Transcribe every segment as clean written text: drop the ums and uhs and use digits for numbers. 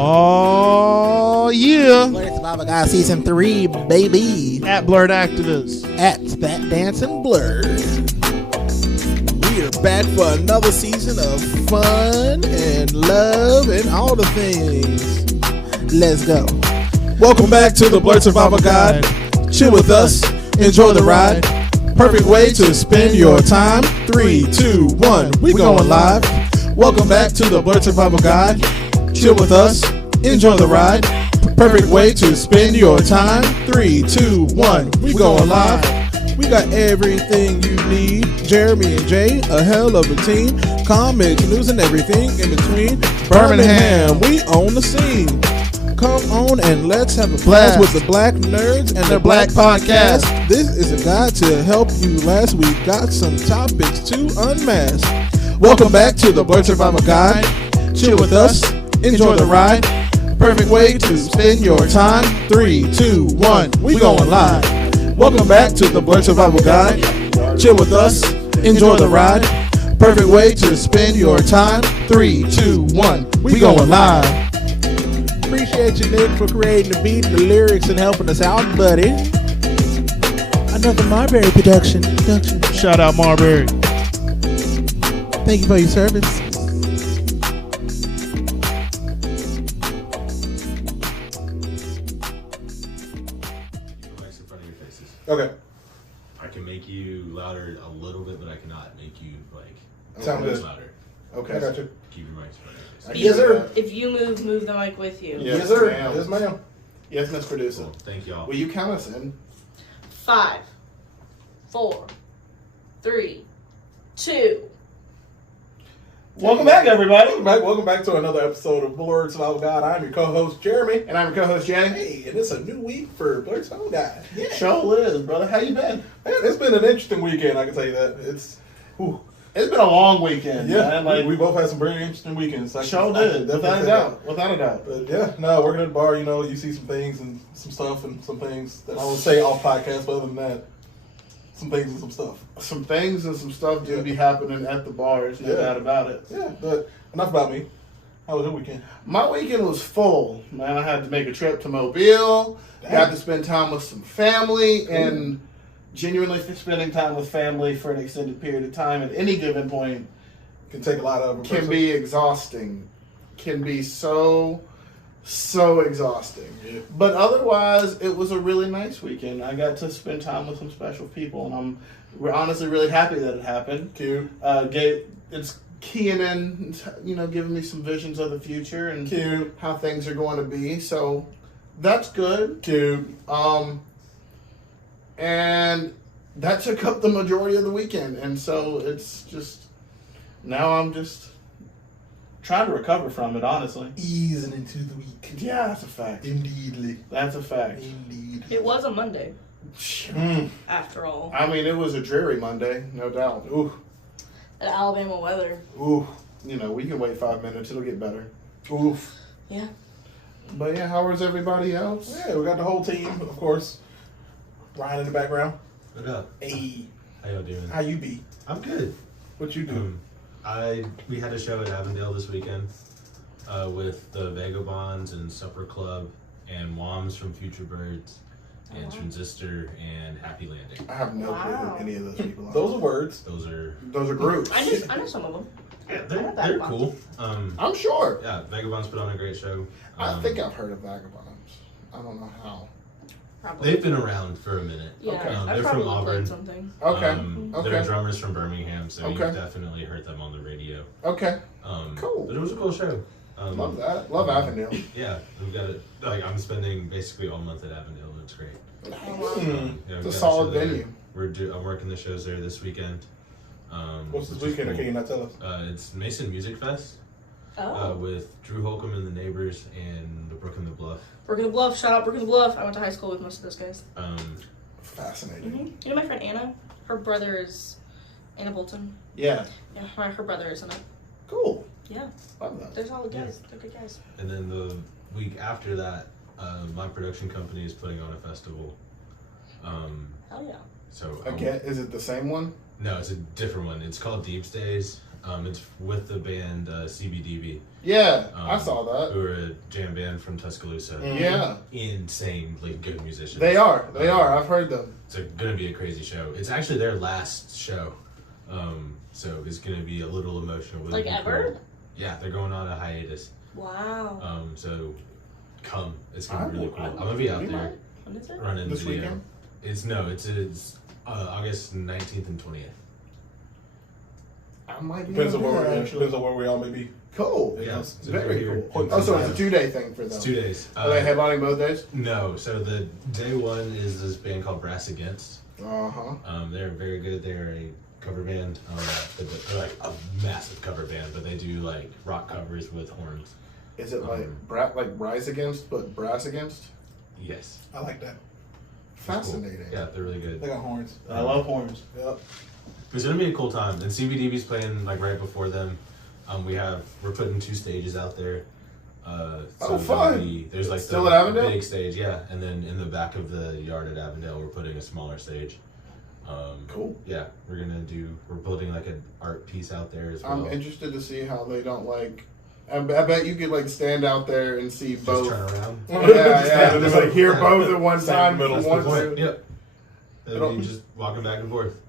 Oh, yeah. Blurb Survival Guide Season 3, baby. At Blurred Activists. At Spat Dancing Blurred. We are back for another season of fun and love and all the things. Let's go. Welcome back to the Blurb Survival Guide. Chill with us. Enjoy the ride. Perfect way to spend your time. 3, 2, 1. We going live. Welcome back to the Blurb Survival Guide. Chill with us. Enjoy the ride. Perfect way to spend your time. 3, 2, 1. We going live. We got everything you need. Jeremy and Jay, a hell of a team. Comics, news, and everything in between. Birmingham, we own the scene. Come on and let's have a blast with the Black Nerds and their Black Podcast. This is a guide to help you last. We got some topics to unmask. Welcome back to the Blurb Survival Guide. Chill with us. Enjoy the ride. Perfect way to spend your time. 3, 2, 1. We going live. Welcome back to the Blurb Survival Guide. Chill with us. Enjoy the ride. Perfect way to spend your time. 3, 2, 1. We going live. Appreciate you, Nick, for creating the beat and the lyrics and helping us out, buddy. Another Marbury production. Shout out Marbury. Thank you for your service. Okay. I can make you louder a little bit, but I cannot make you Sound good. louder. Okay. I got you. Keep your mics front of your face. Yes, sir. If you move the mic with you. Yes, sir. ma'am. Yes, ma'am. Yes, Miss Producer. Cool. Thank y'all. Will you count us in? 5, 4, 3, 2. Welcome back, everybody. Welcome back to another episode of Blurb Survival Guide. I'm your co-host, Jeremy. And I'm your co-host, Jay. Hey, and it's a new week for Blurb Survival Guide. Yeah. Show is, brother. How you been? Man, it's been an interesting weekend, I can tell you that. It's been a long weekend. yeah, man. we both had some very interesting weekends. Show did, without a doubt. Without a doubt. But yeah, no, working at the bar, you see some things and some stuff and some things that I would say off podcast, but other than that, some things and some stuff. Some things and some stuff do be happening at the bars, no doubt about it. Yeah, but enough about me. How was your weekend? My weekend was full, man. I had to make a trip to Mobile. Got to spend time with some family, and genuinely spending time with family for an extended period of time at any given point Can take a lot of can be exhausting. Can be so exhausting. Yeah. But otherwise, it was a really nice weekend. I got to spend time with some special people, and I'm honestly really happy that it happened. Cute. It's keying in, giving me some visions of the future and Cute. how things are going to be. So that's good. Cute. And that took up the majority of the weekend. And so it's just, now I'm just trying to recover from it, honestly. Easing into the week. Yeah, that's a fact. Indeedly. That's a fact. Indeed. It was a Monday, Mm. after all. I mean, it was a dreary Monday, no doubt. Ooh. The Alabama weather. Ooh. We can wait 5 minutes. It'll get better. Oof. Yeah. But yeah, how was everybody else? Yeah, we got the whole team, of course. Ryan in the background. What up? Hey, How y'all doing? how you be? I'm good. What you do? We had a show at Avondale this weekend with the Vagabonds and Supper Club and Woms from Future Birds and Transistor and Happy Landing. I have no clue Wow. who any of those people are. Those are words. Those are groups. I know some of them. yeah, I know they're Vagabonds. cool. I'm sure. Yeah, Vagabonds put on a great show. I think I've heard of Vagabonds. I don't know how. Probably. They've been around for a minute. Yeah, Okay. I They're probably from Auburn. played something. Okay. They're Okay. drummers from Birmingham, so Okay. you've definitely heard them on the radio. Okay. Cool. But it was a cool show. Love that. Love Avondale. Yeah, we've got it. I'm spending basically all month at Avondale, and it's great. Oh, wow. Hmm. Yeah, It's we've a got solid show there. venue. I'm working the shows there this weekend. What's this which is weekend, or cool. can you not tell us? It's Mason Music Fest Oh. with Drew Holcomb and the Neighbors and the Brook and the Bluff. Brook in the Bluff. Shout out Brook in the Bluff. I went to high school with most of those guys. Fascinating. You know my friend Anna? Her brother is Anna Bolton. Yeah. Yeah, her brother is in it. Cool. Yeah, Love that. they're solid guys. They're good guys. And then the week after that, my production company is putting on a festival. Hell yeah. So Again, is it the same one? No, it's a different one. It's called Deeps Days. It's with the band CBDB. Yeah, I saw that. Who are a jam band from Tuscaloosa. Yeah. Insanely good musicians. They are. I've heard them. It's going to be a crazy show. It's actually their last show. So it's going to be a little emotional. Like ever? Cool. Yeah, they're going on a hiatus. Wow. So come. It's going to be really cool. I'm going to be out there. When is it? Running This video. weekend? It's August 19th and 20th. I might be Depends on able to where do we're that, depends on where we all may be. Cool. Yeah, Very here. cool. Oh, so it's a 2-day thing for them. It's 2 days. Are they headlining both days? No, so the day one is this band called Brass Against. Uh-huh. They're very good. They're a cover band. They're like a massive cover band, but they do like rock covers with horns. Is it like Rise Against, but Brass Against? Yes. I like that. Fascinating. Cool. Yeah, they're really good. They got horns. I love horns. Yep. It's gonna be a cool time. And CBDB's playing like right before them. We're putting 2 stages out there. Fun! There's like Still the at Avondale? big stage, yeah, and then in the back of the yard at Avondale, we're putting a smaller stage. Cool. Yeah, we're building like an art piece out there as well. I'm interested to see how they don't like. I bet you could like stand out there and see Just both. turn around. Yeah, just like hear both at one Stand time. in the middle. from one That's the to- point. Yep. That'll be just walking back and forth,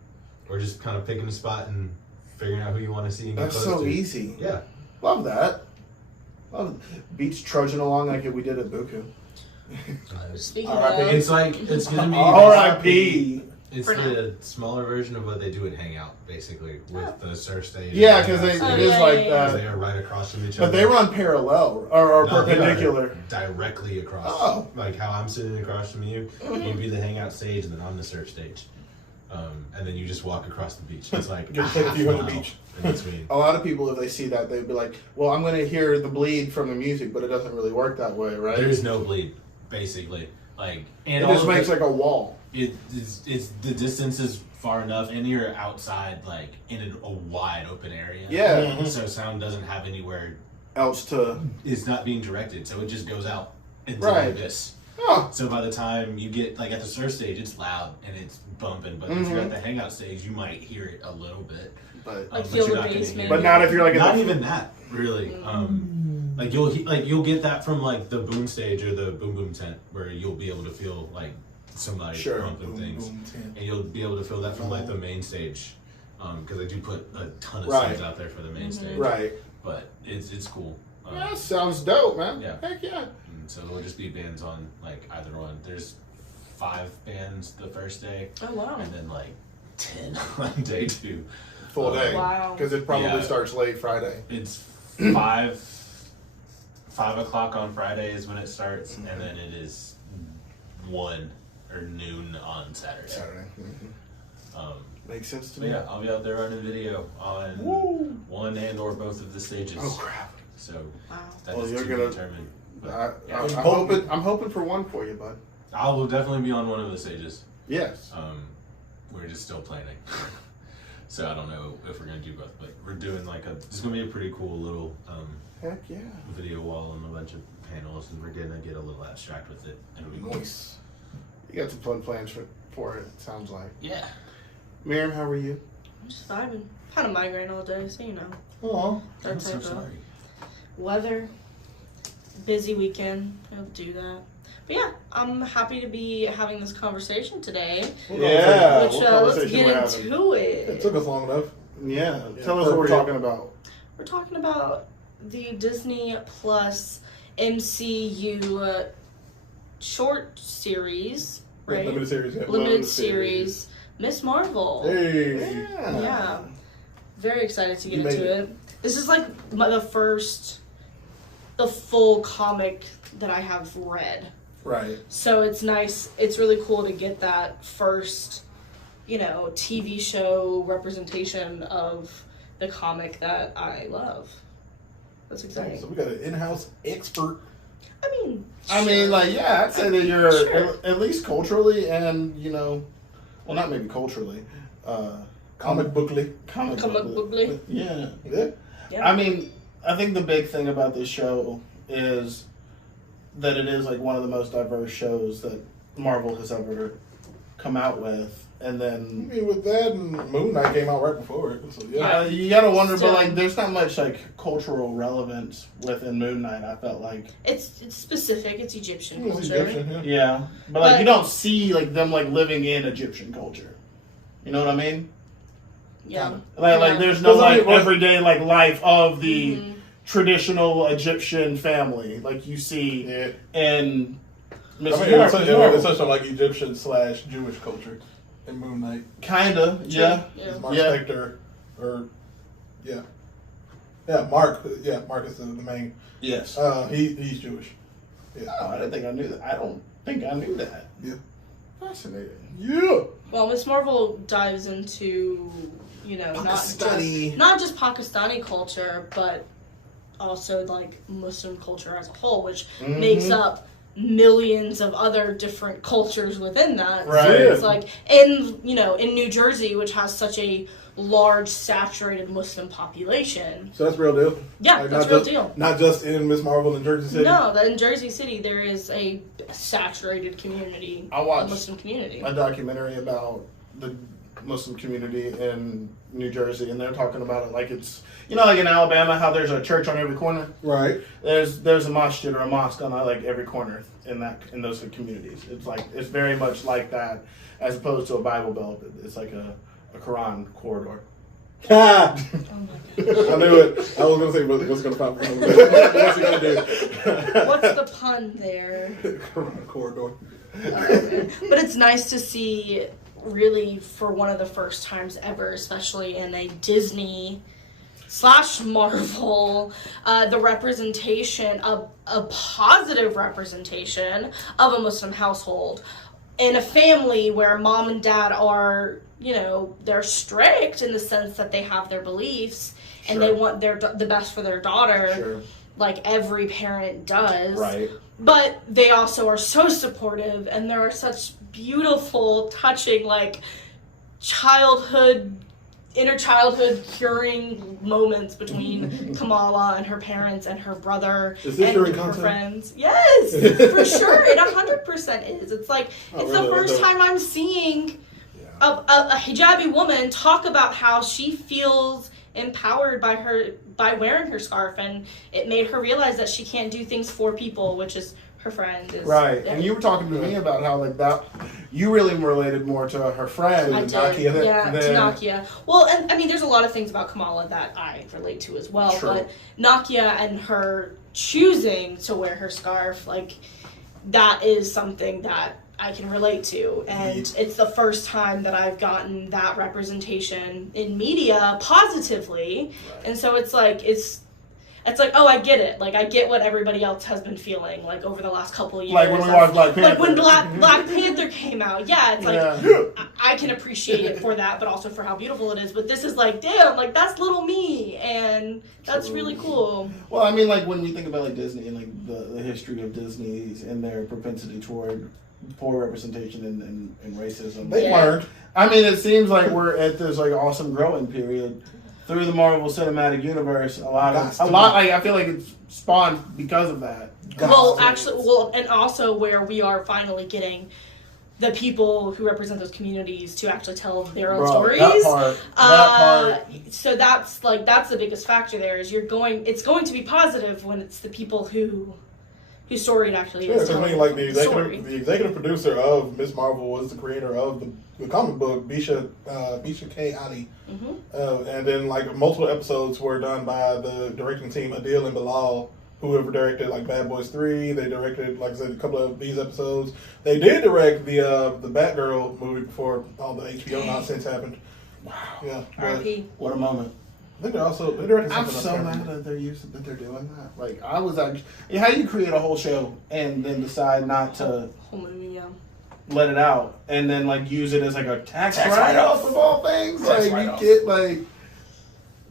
or just kind of picking a spot and figuring out who you want to see. And get That's close so to. easy. Yeah. Love that. Beats trudging along like we did at Buku. Speaking R.I.P. of, It's like it's gonna be. R.I.P. It's For the smaller version of what they do at Hangout, basically, with the surf stage. Yeah, and because Hangout Oh, it stage. is yeah, like yeah, yeah. that. They are right across from each But other. they run parallel or No, they are perpendicular. directly across. Oh. Like how I'm sitting across from you, you'd be the Hangout stage, and then I'm the surf stage. And then you just walk across the beach. It's like Get to take a few on the mile beach. in between. A lot of people, if they see that, they'd be like, well, I'm going to hear the bleed from the music, but it doesn't really work that way, right? There's no bleed, basically. Like, and It all just of makes the- like a wall. it's the distance is far enough, and you're outside, like in a wide open area. Yeah. So sound doesn't have anywhere. Else to. It's not being directed, so it just goes out into Right. the abyss. Oh, So by the time you get like at the surf stage, it's loud and it's bumping. But if you're at the hangout stage, you might hear it a little bit. but Like but feel you're the not gonna bass hear maybe. it. but not if you're like Not at the, even that, really. Like you'll get that from like the boom stage or the boom boom tent, where you'll be able to feel like somebody Sure. pumping things, Boom, tent. and you'll be able to feel that from like the main stage, because I do put a ton of Right. songs out there for the main stage. right. But it's cool. Yeah, sounds dope, man. Yeah. Heck yeah. And so it'll just be bands on like either one. There's 5 bands the first day, oh wow. and then like 10 on day 2. Full day. Wow. Because it probably Yeah. starts late Friday. It's 5 o'clock on Friday is when it starts, and then it is 1 or noon on Saturday. Saturday. Mm-hmm. Makes sense to But me. yeah, I'll be out there running video on Woo. one and or both of the stages. Oh crap. So Wow. that Well, is you're to gonna- be determined. But, I, yeah. I'm hoping for one for you, bud. I will definitely be on one of the stages. Yes. We're just still planning. So I don't know if we're gonna do both, but we're doing like it's gonna be a pretty cool little Heck yeah. video wall and a bunch of panels, and we're gonna get a little abstract with it. It'll be cool. Nice. You got some fun plans for it, it sounds like. Yeah. Miriam, how are you? I'm just vibing. Had a migraine all day, so you know. Oh. That I'm so type of sorry. weather. Busy weekend. I'll do that. But yeah, I'm happy to be having this conversation today. Yeah. Which what let's conversation get we're having. into It it. took us long enough. Yeah. Yeah, Tell us what we're appropriate. talking about. We're talking about the Disney Plus MCU short series, right? Limited series. Yeah. Limited series. series, Miss Marvel. Hey. Yeah. Yeah. Very excited to get You made into it. This is like the full comic that I have read. Right. So it's nice. It's really cool to get that first, TV show representation of the comic that I love. That's So exciting. we got an in-house expert. I mean, Yeah, I'd say that you're Sure. at least culturally and, well, not maybe culturally, Comic bookly. comic bookly. Yeah. Yeah. yeah. I mean, I think the big thing about this show is that it is like one of the most diverse shows that Marvel has ever come out with, and I then mean, with that and Moon Knight came out right before it. So, yeah. you gotta wonder, Still. but like, there's not much like cultural relevance within Moon Knight. I felt like, It's specific. It's Egyptian It's culture. Egyptian, yeah. yeah, but like But- you don't see like them like living in Egyptian culture. You know what I mean? Yeah. Like Yeah. there's no Because, I like mean, everyday like life of the Mhm. traditional Egyptian family like you see Yeah. in Miss I mean, it's such a like Egyptian / Jewish culture in Moon Knight. Kinda, yeah. Yeah. Mark Yeah. Spector, or Mark. Yeah, Mark is the main. Yes. He's Jewish. Yeah. Oh, I didn't think I knew that. I don't think I knew that. Yeah. Fascinating. Yeah. Well, Miss Marvel dives into, Pakistani. not just Pakistani culture, but also like Muslim culture as a whole, which Mm-hmm. makes up millions of other different cultures within that. Right. So it's like in New Jersey, which has such a large saturated Muslim population. So that's real deal. Yeah, Like, that's not real just- deal. Not just in Miss Marvel and Jersey City. No, that in Jersey City there is a saturated community, I a watched Muslim community. a documentary about the Muslim community in New Jersey, and they're talking about it like it's like in Alabama how there's a church on every corner. Right. There's a masjid or a mosque on like every corner in those communities. It's very much like that, as opposed to a Bible Belt. It's like a Quran corridor. Ha! Oh my god. I knew it. I was gonna say what's gonna pop. What's he gonna do? What's the pun there? Corridor. But it's nice to see, really, for one of the first times ever, especially in a Disney / Marvel, the representation of a positive representation of a Muslim household in a family where mom and dad are, they're strict in the sense that they have their beliefs and they want the best for their daughter, Sure. like every parent does. Right. But they also are so supportive, and there are such beautiful, touching, like, inner childhood curing moments between Kamala and her parents and her brother Is this and during her content? friends. Yes, for sure. It 100% is. It's like, Oh, it's really? the first time I'm seeing a hijabi woman talk about how she feels empowered by wearing her scarf, and it made her realize that she can't do things for people, which is her friend. Right. And you were talking to me about how like that you really related more to her friend. I did, Nakia yeah, than- to Nakia. Well, and I mean, there's a lot of things about Kamala that I relate to as well, True. but Nakia and her choosing to wear her scarf, like, that is something that I can relate to, and it's the first time that I've gotten that representation in media positively, and so it's like, oh, I get it. Like, I get what everybody else has been feeling, like, over the last couple of years. Like when we watched Black Panther. Like, when Black Panther came out. Yeah, it's like, Yeah. I can appreciate it for that, but also for how beautiful it is. But this is like, damn, like, that's little me, and that's really cool. Well, I mean, like when we think about like Disney and like the history of Disney's and their propensity toward poor representation and racism. They Yeah. learned. I mean, it seems like we're at this like awesome growing period through the Marvel Cinematic Universe. Like I feel like it's spawned because of that. And also where we are finally getting the people who represent those communities to actually tell their own stories. That part. So that's the biggest factor there is it's going to be positive when it's the people whose story it actually Yeah, is. 'cause I telling mean, like the story. executive producer of Miss Marvel was the creator of the comic book, Bisha K. Ali. Mhm. And then like multiple episodes were done by the directing team, Adil and Bilal, whoever directed like Bad Boys 3. They directed, like I said, a couple of these episodes. They did direct the Batgirl movie before all the HBO nonsense happened. Wow. Yeah. But R.I.P. What a moment. I think they directed I'm something else. so mad that they're doing that. Like I was actually, how do you create a whole show and then decide not to Whole movie, yeah. let it out and then like use it as like a tax Tax write-off write-off. of all things? Tax Like write-off. you get like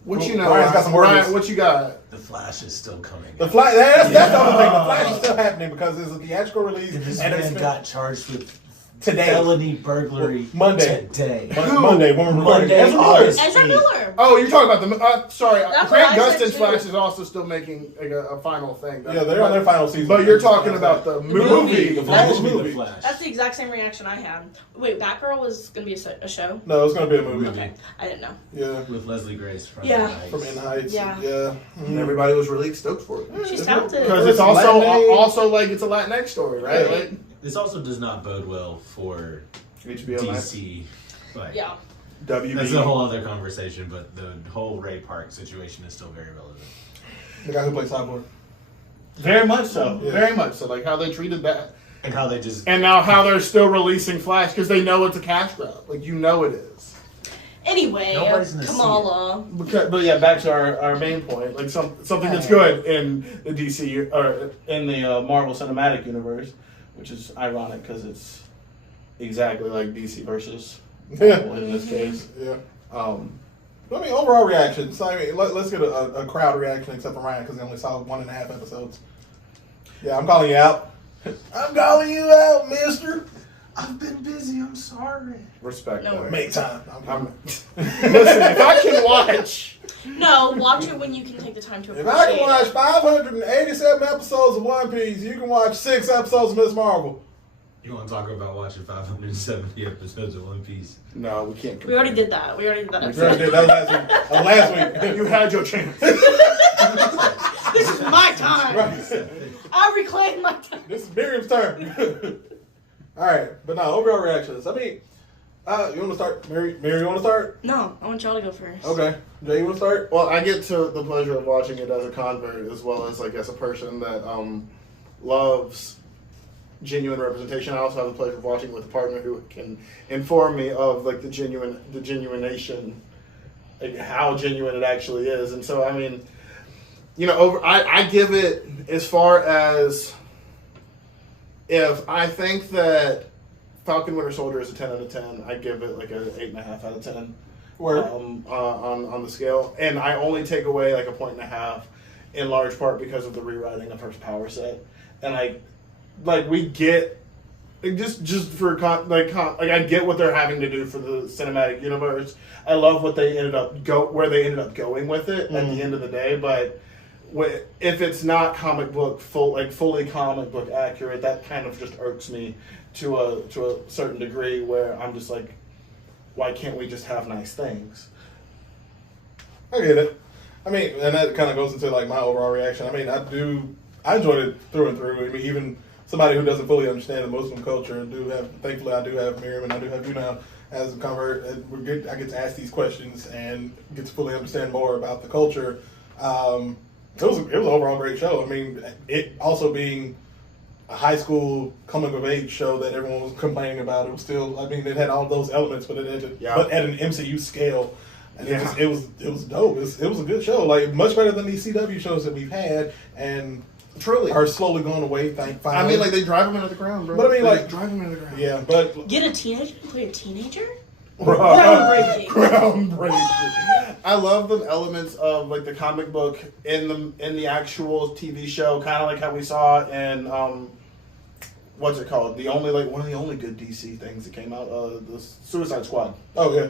what Well, you know? Ryan's got some Ryan, words. what you got? The Flash is still coming. The Flash. That's the other thing. The Flash is still happening because it's a theatrical release, This and it's man been got charged with today. felony burglary Monday. today. Monday, when we're recording. Monday, Ezra Miller. August Ezra 8th. Miller. Oh, you're talking about the. Sorry, That's Grant what I said, Gustin's too. Flash is also still making like a final thing. Yeah, they're on their final season. But you're talking about the movie. The That's- full movie. Flash. That's the exact same reaction I had. Wait, Batgirl was gonna be a show? No, it's gonna be a movie. Okay, I didn't know. Yeah, With Leslie Grace from Yeah. Nice. from In Heights. Yeah. Yeah. And everybody was really stoked for it. She's talented. Because it's also Latinx. like it's a Latinx story, right? Yeah. Like This also does not bode well for HBO Max. DC. Like, Yeah. WB. that's a whole other conversation, but the whole Ray Park situation is still very relevant. The guy who plays Cyborg. Very much so. Yeah. Very much so. Like how they treated that. And how they just And now how they're still releasing Flash because they know it's a cash grab. Like you know it is. Anyway, Nobody's gonna see Kamala. But yeah, back to our main point. Like something that's good in the DC or in the Marvel Cinematic Universe, which is ironic because it's exactly like DC versus Yeah. Marvel in this case. Yeah. Um, I mean, overall reactions. I mean, let's get a crowd reaction, except for Ryan, because they only saw 1.5 episodes. Yeah, I'm calling you out. I'm calling you out, mister. I've been busy, I'm sorry. respect. No that. worries. Make time. Listen, if I can watch. No, watch it when you can take the time to If appreciate I can watch it. 587 episodes of One Piece, you can watch 6 episodes of Miss Marvel. You want to talk about watching 570 episodes of One Piece? No, we can't. We already did that. We already did that. We already did that last week. You had your chance. This is my time. Right. I reclaim my time. This is Miriam's turn. All right, but no, overall reactions. I mean, you want to start? Mary, you want to start? No, I want y'all to go first. Okay. Jay, you want to start? Well, I get to the pleasure of watching it as a convert, as well as like as a person that loves genuine representation. I also have the pleasure of watching with a partner who can inform me of like the genuination, like how genuine it actually is. And so, I mean, you know, I give it as far as if I think that Falcon Winter Soldier is a 10 out of 10, I give it like a 8.5 out of 10. Word. On the scale, and I only take away like a 1.5 in large part because of the rewriting of her power set, and like we get just for I get what they're having to do for the cinematic universe. I love what they ended up where they ended up going with it at the end of the day, but if it's not fully comic book accurate, that kind of just irks me to a certain degree where I'm just like, why can't we just have nice things? I get it. I mean, and that kind of goes into like my overall reaction. I mean, I enjoyed it through and through. I mean, even somebody who doesn't fully understand the Muslim culture, thankfully I do have Miriam and I do have you now as a convert. I get to ask these questions and get to fully understand more about the culture. It was an overall great show. I mean, it also being a high school coming of age show that everyone was complaining about. It was still, I mean, it had all those elements, but but at an MCU scale, and it was dope. It was a good show, like much better than these CW shows that we've had, and Truly are slowly going away. Finally, I mean, like they drive him into the ground, bro. But I mean, They like drive him into the ground. yeah, but Get a teenager to play a teenager? groundbreaking. Groundbreaking. I love the elements of like the comic book in the actual TV show, kind of like how we saw in what's it called? One of the only good DC things that came out, the Suicide Squad. Oh yeah,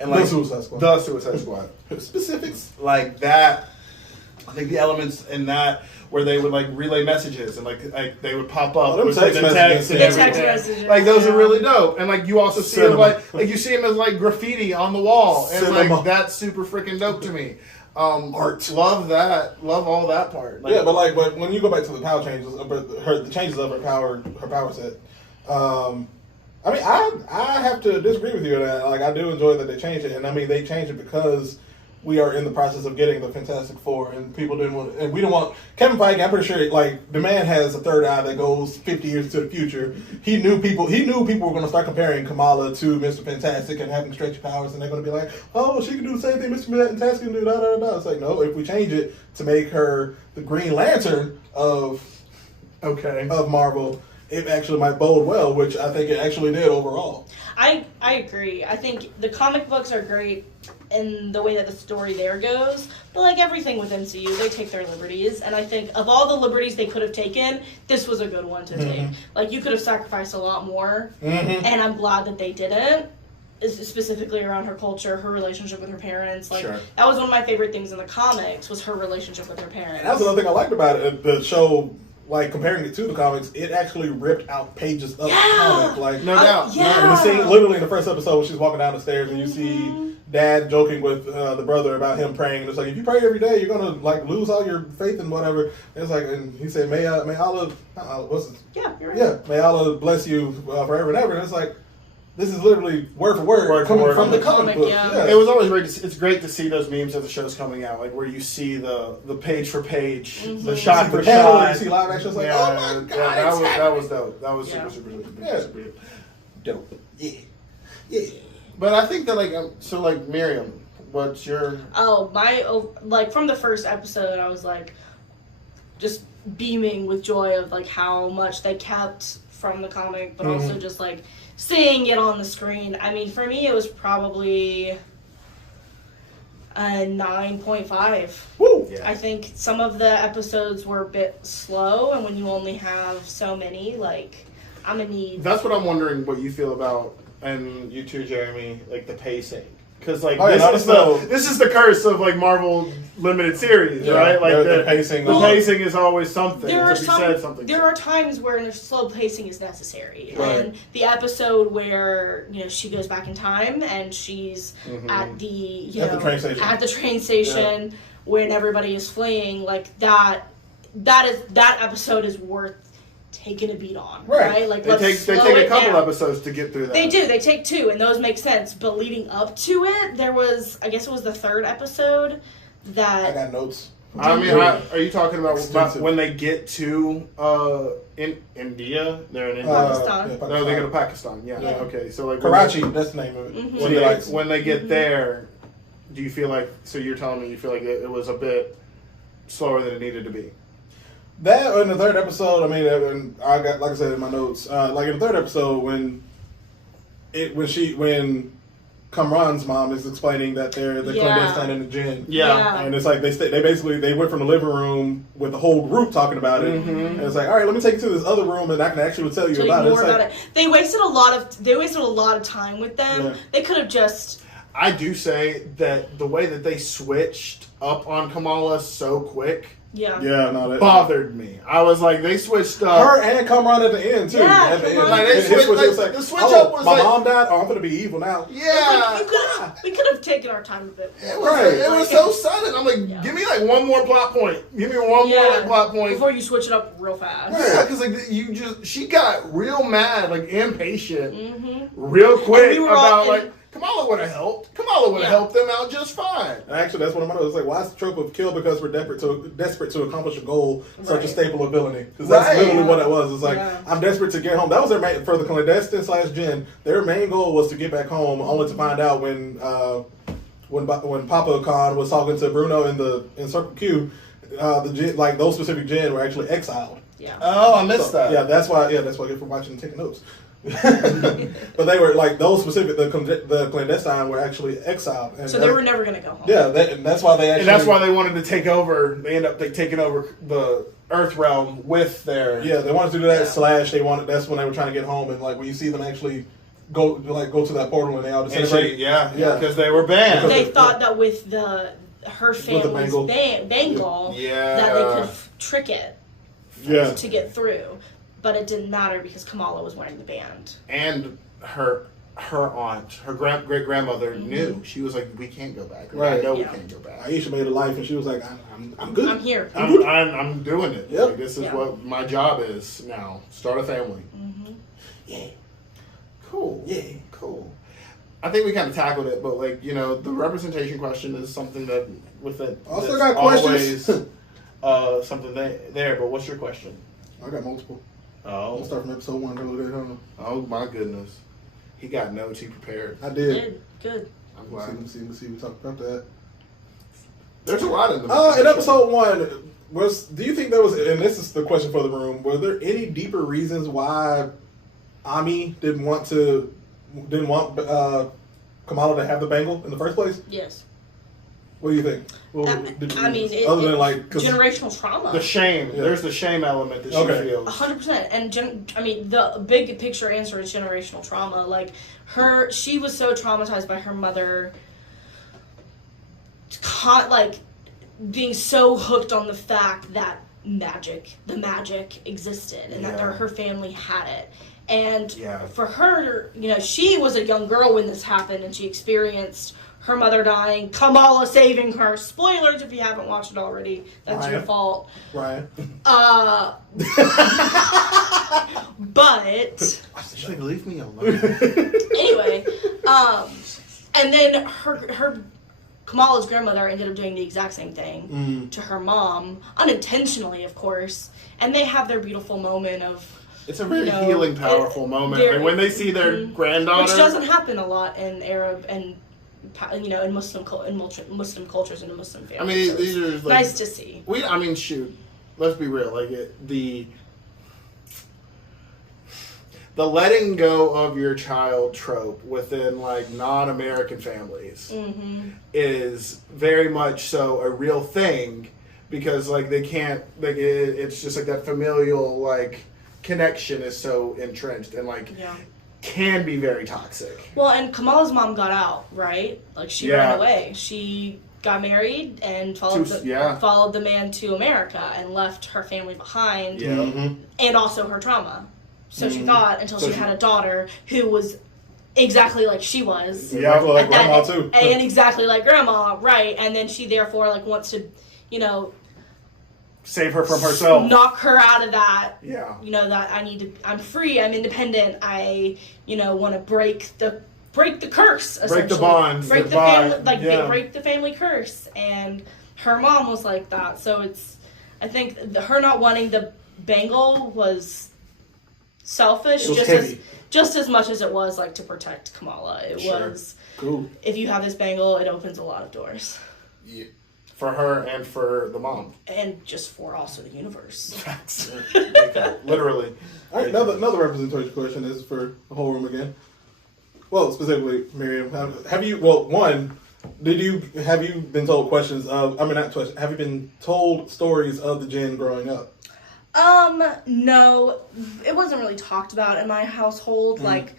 And like The Suicide Squad. The Suicide Squad. Specifics. Like that. I think the elements in that where they would like relay messages and like they would pop up them with text the messages. text and The text everything. messages, Like those are yeah. really dope. And like you also see them Cinema. like you see them as like graffiti on the wall and Cinema. like that's super freaking dope to me. Art. Love that. Love all that part. Like, Yeah, but when you go back to the power changes, the changes of her power set. I mean, I have to disagree with you on that. Like, I do enjoy that they changed it, and I mean, they changed it because we are in the process of getting the Fantastic Four, and people didn't want, and we don't want Kevin Feige. I'm pretty sure, like, the man has a third eye that goes 50 years to the future. He knew people were going to start comparing Kamala to Mr. Fantastic and having stretchy powers, and they're going to be like, oh, she can do the same thing Mr. Fantastic can do. Da da da. It's like, no, if we change it to make her the Green Lantern of Marvel, it actually might bode well, which I think it actually did overall. I agree. I think the comic books are great in the way that the story there goes, but like everything with MCU, they take their liberties, and I think of all the liberties they could have taken, this was a good one to take. Like, you could have sacrificed a lot more, and I'm glad that they didn't. specifically around her culture, her relationship with her parents. Like Sure. that was one of my favorite things in the comics was her relationship with her parents. And that's another thing I liked about it. The show, like comparing it to the comics, it actually ripped out pages of the comic. Like No doubt. yeah. you see, literally in the first episode, when she's walking down the stairs, and you see Dad joking with the brother about him praying. And it's like, if you pray every day, you're gonna like lose all your faith and whatever. And it's like, and he said, may Allah, what's this? Yeah, you're right. Yeah, may Allah bless you forever and ever. And it's like, this is literally word for word coming from the comic book. yeah. It was always great. It's great to see those memes as the show's coming out, like where you see the page for page, the shot for The panel, shot. you see live action, it's like, oh my god, that was dope. That was Yeah. super Yeah. dope. Yeah. But I think that like Miriam, what's your Like from the first episode, I was like just beaming with joy of like how much they kept from the comic, but also just like seeing it on the screen. I mean, for me, it was probably a 9.5. Woo! Yeah. I think some of the episodes were a bit slow, and when you only have so many, like, I'm gonna need. That's what I'm wondering. What you feel about, and you too, Jeremy, like the pacing. Because like Oh, yeah, this is the curse of like Marvel limited series, Yeah, right? Like the pacing. The Well, pacing is always something. There There are times where the slow pacing is necessary, Right. and the episode where she goes back in time and she's at the At the train station. at the train station when everybody is fleeing, like that episode is worth taking a beat on, right? Like They let's take slow a it couple down. episodes to get through that. They do. They take 2, and those make sense. But leading up to it, there was, I guess it was the 3rd episode I that. got notes. I mean, are you talking about Extensive. when they get to in India? They're in India. Pakistan. No, they go to Pakistan. Yeah. Yeah. Okay. So like Karachi, that's the name of it. Mhm. City Lights. when they get there, do you feel like? So you're telling me you feel like it was a bit slower than it needed to be? That in the 3rd episode, I mean, and I got, like I said in my notes, like in the 3rd episode when Kamran's mom is explaining that they're the Yeah. clandestine in the gin. Yeah. And it's like they went from the living room with the whole group talking about it, and it's like, all right, let me take you to this other room, and I can actually tell you Tell you about it. more It's about like, it. They wasted a lot of time with them. Yeah. They could have just. I do say that the way that they switched up on Kamala so quick Yeah. yeah, no, that bothered me. I was like, they switched up. her and Kamran at the end too. Yeah, At the end. Kamran. Like, they His switched- was like, just the switch oh, up was my like- mom died. Oh, I'm gonna be evil now. Yeah. We could have taken our time a bit It more. was, it was so sudden. I'm like, Yeah. give me like one more plot point. Give me one more like, plot point. Before you switch it up real fast. Yeah, because like she got real mad, like impatient, Mm-hmm. real quick we were about all- like Kamala would have helped. Kamala would have helped them out just fine. And actually, that's one of my notes. It's like, why is the trope of kill because we're desperate to accomplish a goal such a Right. staple of villainy? Because that's Right. literally what it was. It's like, Yeah. I'm desperate to get home. That was their main, for the clandestine / Jin. Their main goal was to get back home, only to find out when Papa Khan was talking to Bruno in Circle Q, the Jin, like those specific Jin were actually exiled. Yeah. Oh, I missed that. Yeah, that's why I get for watching and taking notes. But they were like those specific. The clandestine were actually exiled, and So they were never gonna go home. yeah, and that's why they actually. And that's why they wanted to take over. They end up taking over the Earth realm with their. Yeah, they wanted to do that. Yeah. They wanted. That's when they were trying to get home, and like when you see them actually go to that portal and they all And disintegrate. yeah, Yeah. because they were banned. They thought that with her family's bangle. bangle Yeah. that they could trick it Yeah. to get through, but it didn't matter because Kamala was wearing the band. And her aunt, her great grandmother knew. She was like, "We can't go back. Right. I know Yeah. we can't go back. Aisha made a life, and she was like, "I'm good. I'm here." I'm doing it. Yep. Like, this is Yeah. what my job is now. Start a family. Mm-hmm. Yeah, Cool. yeah." Cool. I think we kind of tackled it, but like the representation question is something that with it. I still that's got questions. always, something there. But what's your question? I got multiple. Oh, I'll start from episode 1. Go there. oh my goodness, he got notes. He prepared. I did. Good. I'm Let glad. me see. We talked about that. There's a lot in the. In episode 1, do you think there was? And this is the question for the room. Were there any deeper reasons why Ami didn't want Kamala to have the bangle in the first place? Yes. What do you think? I mean, other than like generational trauma. The shame. Yeah. There's the shame element that she feels. 100%. And I mean, the big picture answer is generational trauma. Like she was so traumatized by her mother, like being so hooked on the fact that the magic existed and that her family had it. And for her, she was a young girl when this happened, and she experienced her mother dying, Kamala saving her. Spoilers if you haven't watched it already. That's your fault. Ryan. But She's like, leave me alone. anyway, and then her Kamala's grandmother ended up doing the exact same thing to her mom, unintentionally, of course. And they have their beautiful moment of. It's a very healing, powerful moment. Like when they see their granddaughter, which doesn't happen a lot in Arab and in Muslim cultures and in Muslim families. I mean, these are like, nice to see. Shoot. Let's be real. Like the letting go of your child trope within like non-American families is very much so a real thing, because like they can't like it's just like that familial like connection is so entrenched and like can be very toxic. Well, and Kamala's mom got out, right? Like she ran away. She got married and followed the man to America and left her family behind, and also her trauma. So she thought until she had a daughter who was exactly like she was, like grandma too, and exactly like grandma, right? And then she therefore like wants to, save her from herself, knock her out of that. Yeah. That I'm free, I'm independent. I, want to break the curse, essentially. Break the bonds. Break the family, break the family curse. And her mom was like that. So I think her not wanting the bangle was selfish, just as much as it was like to protect Kamala. It was cool. If you have this bangle, it opens a lot of doors. Yeah. For her and for the mom. And just for also the universe. Literally. All right, another representation question. This is for the whole room again. Well, specifically, Miriam, have you been told questions of, have you been told stories of the Jinn growing up? No, it wasn't really talked about in my household. Like,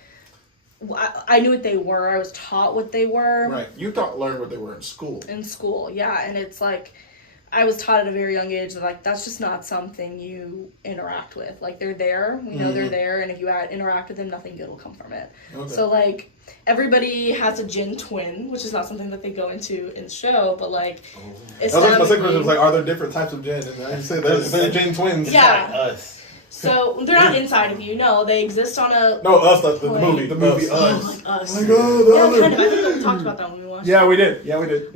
I knew what they were. I was taught what they were. Right. You learned what they were in school. In school, yeah. And it's like, I was taught at a very young age that, like, that's just not something you interact with. Like, they're there. We know they're there. And if you interact with them, nothing good will come from it. Okay. So, like, everybody has a Jinn twin, which is not something that they go into in the show. But, like, my second question was, like, are there different types of Jinn? And I said they're Jinn twins. Yeah. Like us. So they're not inside of you. No, they exist on a. No, us. The movie. The movie. Us. Oh, like us. Oh my God, yeah, kind of. I think we talked about that when we watched. Yeah, we did. Yeah, we did.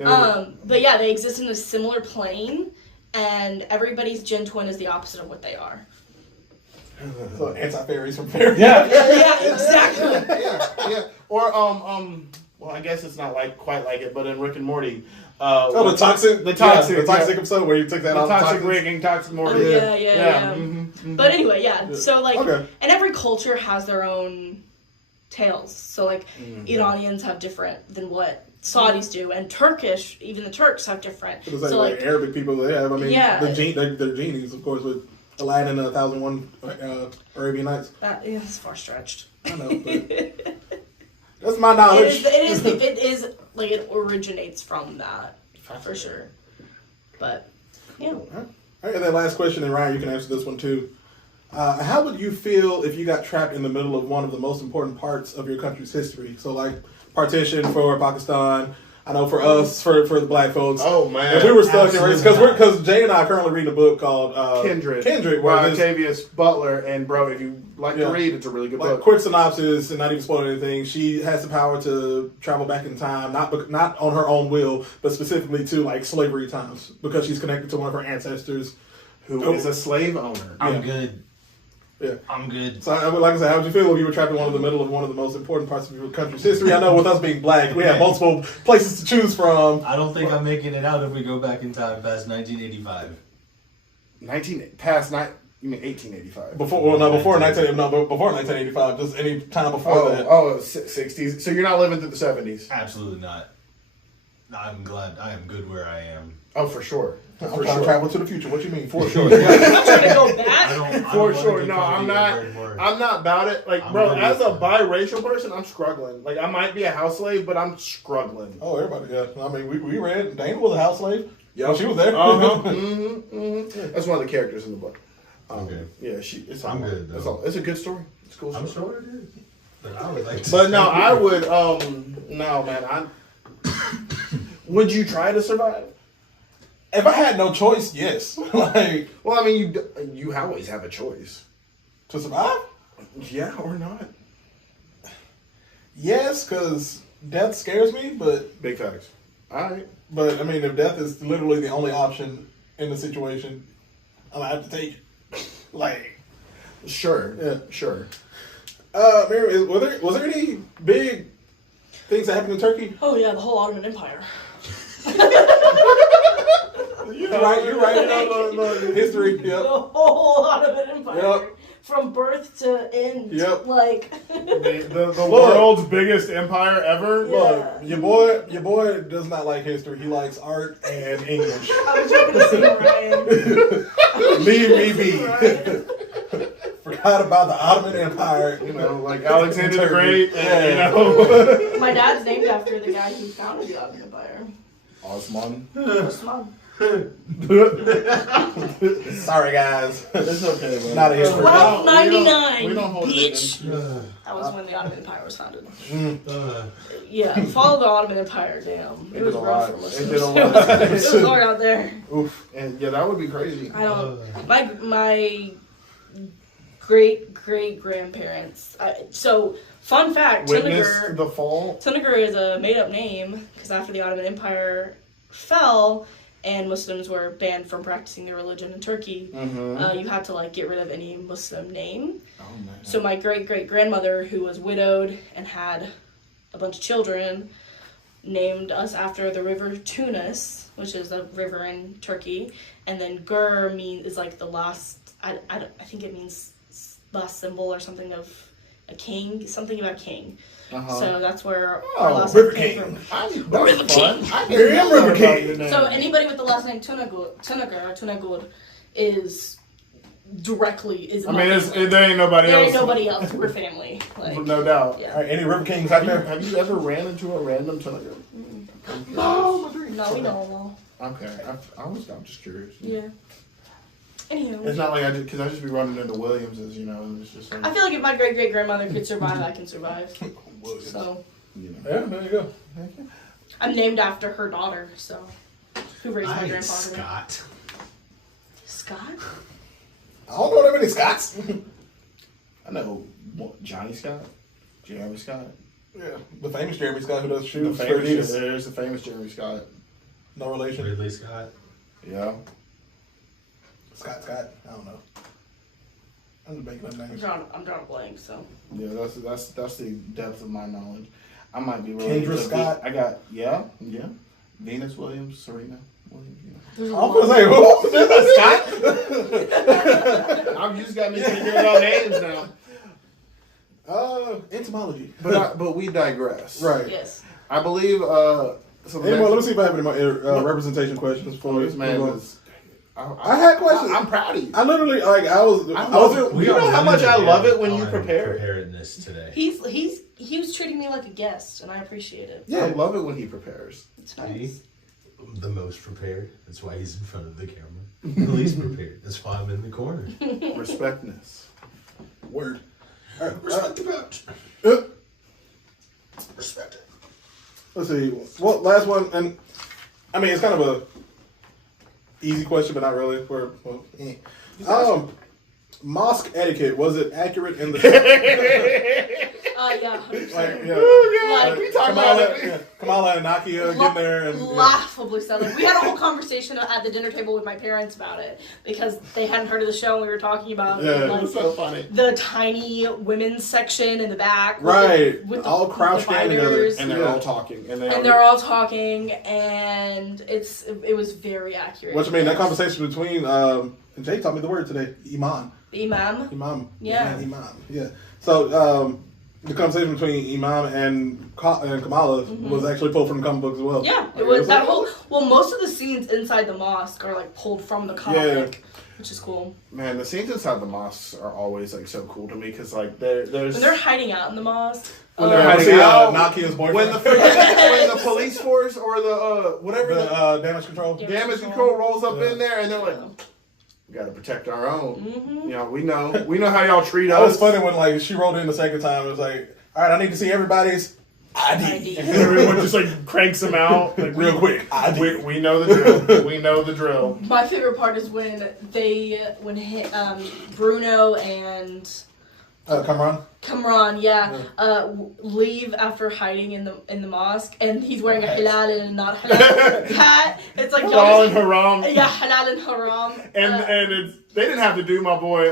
But yeah, they exist in a similar plane, and everybody's Jinn twin is the opposite of what they are. So anti-fairies from fairies. Yeah, exactly. yeah. Or well, I guess it's not quite like it, but in Rick and Morty. The toxic episode where you took that the out. Toxic Rick, Toxic Morty. Oh, yeah. But anyway, so like, and every culture has their own tales. So like, Iranians have different than what Saudis do, and Turkish, even the Turks have different. It was like Arabic people they have. I mean, they're genies, of course, with Aladdin and 1001 Arabian Nights. That is far stretched. I know, but that's my knowledge. It is like it originates from that for sure. But yeah. All right, and then last question, and Ryan, you can answer this one too. How would you feel if you got trapped in the middle of one of the most important parts of your country's history? So, like partition for Pakistan. I know for us, for the black folks. Oh man! If we were stuck in because Jay and I are currently reading a book called Kindred by Octavius Butler. And bro, if you like to read, it's a really good book. Quick synopsis, and not even spoiling anything. She has the power to travel back in time, not on her own will, but specifically to like slavery times because she's connected to one of her ancestors, who is a slave owner. I'm good. Yeah, I'm good. So, like I said, how would you feel if you were trapped in the middle of one of the most important parts of your country's history? I know with us being black, we have multiple places to choose from. I don't think I'm making it out if we go back in time past 1985. You mean 1885? Before 1985. Just any time before that. 60s. So you're not living through the 70s? Absolutely not. I'm glad. I am good where I am. Oh, for sure. I'm For trying to sure. travel to the future. What you mean? For sure. You're trying to go I back? don't. For sure. No, I'm not. I'm not about it. Like, I'm bro, ready as a for it. biracial person, I'm struggling. Like, I might be a house slave, but I'm struggling. Oh, everybody. Yeah. I mean, we read. Dana was a house slave. Yeah, she was there. That's one of the characters in the book. Okay. Yeah, it's. I'm good, though. It's a good story. It's a cool I'm story. sure it is. But I would like to. But no, I would. No, man. Would you try to survive? If I had no choice, yes. Like, Well, I mean, you always have a choice. to survive? Yeah, or not. Yes, because death scares me, but Big facts. All right. I mean, if death is literally the only option in the situation, I'm gonna have to take it. Like, Sure. Yeah. Sure. Mary, was there any big things that happened in Turkey? Oh yeah, the whole Ottoman Empire. You're right. The history. The Yep. whole Ottoman Empire. Yep. From birth to end. Yep. Like. The world's biggest empire ever. Yeah. Look, your boy does not like history. He likes art and English. I was joking to see Ryan. Leave me be. Forgot about the Ottoman Empire. You know, like Alexander the Great. Yeah. You know. My dad's named after the guy who founded the Ottoman Empire. Osman. Osman. Sorry, guys. It's okay, man. Not a history. 1299. We don't hold it bitch. against That was when the Ottoman Empire was founded. Uh, Yeah, follow the Ottoman Empire. Damn, it was did a rough lot. for It Muslims. did a lot. It was hard out there. Oof. And yeah, that would be crazy. I don't. My great grandparents. So fun fact: Witness Tunagar. the fall. Tunagar is a made up name because after the Ottoman Empire fell and Muslims were banned from practicing their religion in Turkey, you had to get rid of any Muslim name. Oh man. So my great grandmother, who was widowed and had a bunch of children, named us after the river Tunis, which is a river in Turkey, and then Gur is like the last. I think it means last symbol or something of a king, something about king. So that's where our last River name King. came from. River King. Here I am, River King. So anybody with the last name Tunagur is directly I mean, there ain't nobody there else. ain't nobody else. We're family. Like, No doubt. yeah. All right, any River Kings out there? Have you ever ran into a random Tunagar? No, we know them all. Okay, I'm just curious. Yeah. Anywho. It's not like I just be running into Williamses, you know, and it's just like, I feel like if my great grandmother could survive, I can survive. So you know. Yeah, there you go. I'm named after her daughter. So who raised my I grandfather? Scott. Scott? I don't know that many Scots. I know Johnny Scott, Jeremy Scott. Yeah, the famous Jeremy Scott who does The shoes. famous, there's the famous Jeremy Scott. No relation. Ridley Scott. Yeah. Scott. I don't know. I'm just making up I'm names. drawing a blank. So Yeah, that's the depth of my knowledge. I might be Kendra related to Scott. I got Venus Williams, Serena Williams. You know. there's a I'm lot. gonna say who? Scott. You just got me figuring out names now. Entomology. But we digress. Right. Yes. I believe. So the Anyway, next- let me see if I have any more representation questions for this man was. I had questions. I'm proud of you. I literally I was. You know how much I love it when you prepare? Preparedness today. He was treating me like a guest, and I appreciate it. I love it when he prepares. It's nice. The most prepared. That's why he's in front of the camera. The least prepared. That's why I'm in the corner. Respectness. Word. All right, Respect the coach. Respect it. let's see. Well, last one, and I mean it's kind of a easy question, but not really. Mosque etiquette, was it accurate in the? Yeah. 100%. Like, we talking about it. Kamala and Nakia getting there and laughably so. Like, we had a whole conversation at the dinner table with my parents about it because they hadn't heard of the show and we were talking about It's so funny. the tiny women's section in the back. Right. With All crouched down together. dividers. And they're all talking. And they're all talking, and it was very accurate. What you mean? That conversation between and Jay taught me the word today. Iman. The imam. Imam. Yeah. Imam. Yeah. So the conversation between Imam and Kamala was actually pulled from the comic books as well. Yeah, it was that whole. Well, most of the scenes inside the mosque are like pulled from the comic, which is cool. Man, the scenes inside the mosques are always like so cool to me because like there's When they're hiding out in the mosque. when they're hiding out, Nakia's boyfriend. when the police force or the whatever the damage control. damage control rolls up in there and they're like, we gotta protect our own. You know, we know how y'all treat That was us. funny when like she rolled in the second time. It was like, all right, I need to see everybody's ID. And everyone just like cranks them out like, Real quick. We know the drill. We know the drill. My favorite part is when Bruno and Kamran, leave after hiding in the mosque, and he's wearing a halal and not halal hat. It's like Halal and haram. Yeah, halal and haram. And it's they didn't have to do my boy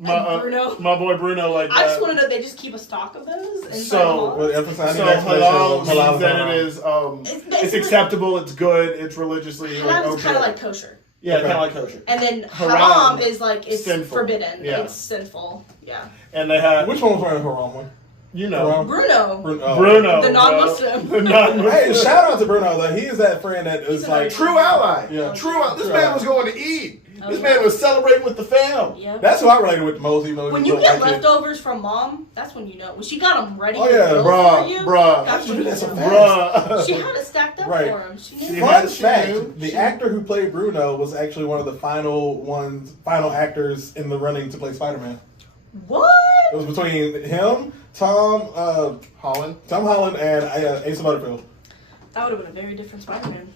Bruno. my boy Bruno like that. I just want to know they just keep a stock of those inside So, the mosque. So halal means that it is it's acceptable, it's good, it's religiously Halal like is okay. kind of like kosher. Yeah, kind of like kosher. And then Haram, haram is like it's sinful. forbidden. Yeah. It's sinful. Yeah. And they have Which one was wearing the haram one? you know Bruno. Bruno, The non-Muslim. The non-Muslim. Hey, shout out to Bruno. Like he is that friend that is like True ally. Yeah. This man was going to eat. This man was celebrating with the fam. Yeah. That's who I related with the most. Even though When he you was get like it. leftovers from mom, that's when you know. When she got them ready Oh, to yeah, go bruh, for you, bruh. that's when Dude, you that's so know. Bruh. She had it stacked up Right. for him. She She knew. had Fun fact: to. the actor who played Bruno was actually one of the final actors in the running to play Spider-Man. What? It was between him, Tom Holland. and Asa Butterfield. That would have been a very different Spider-Man.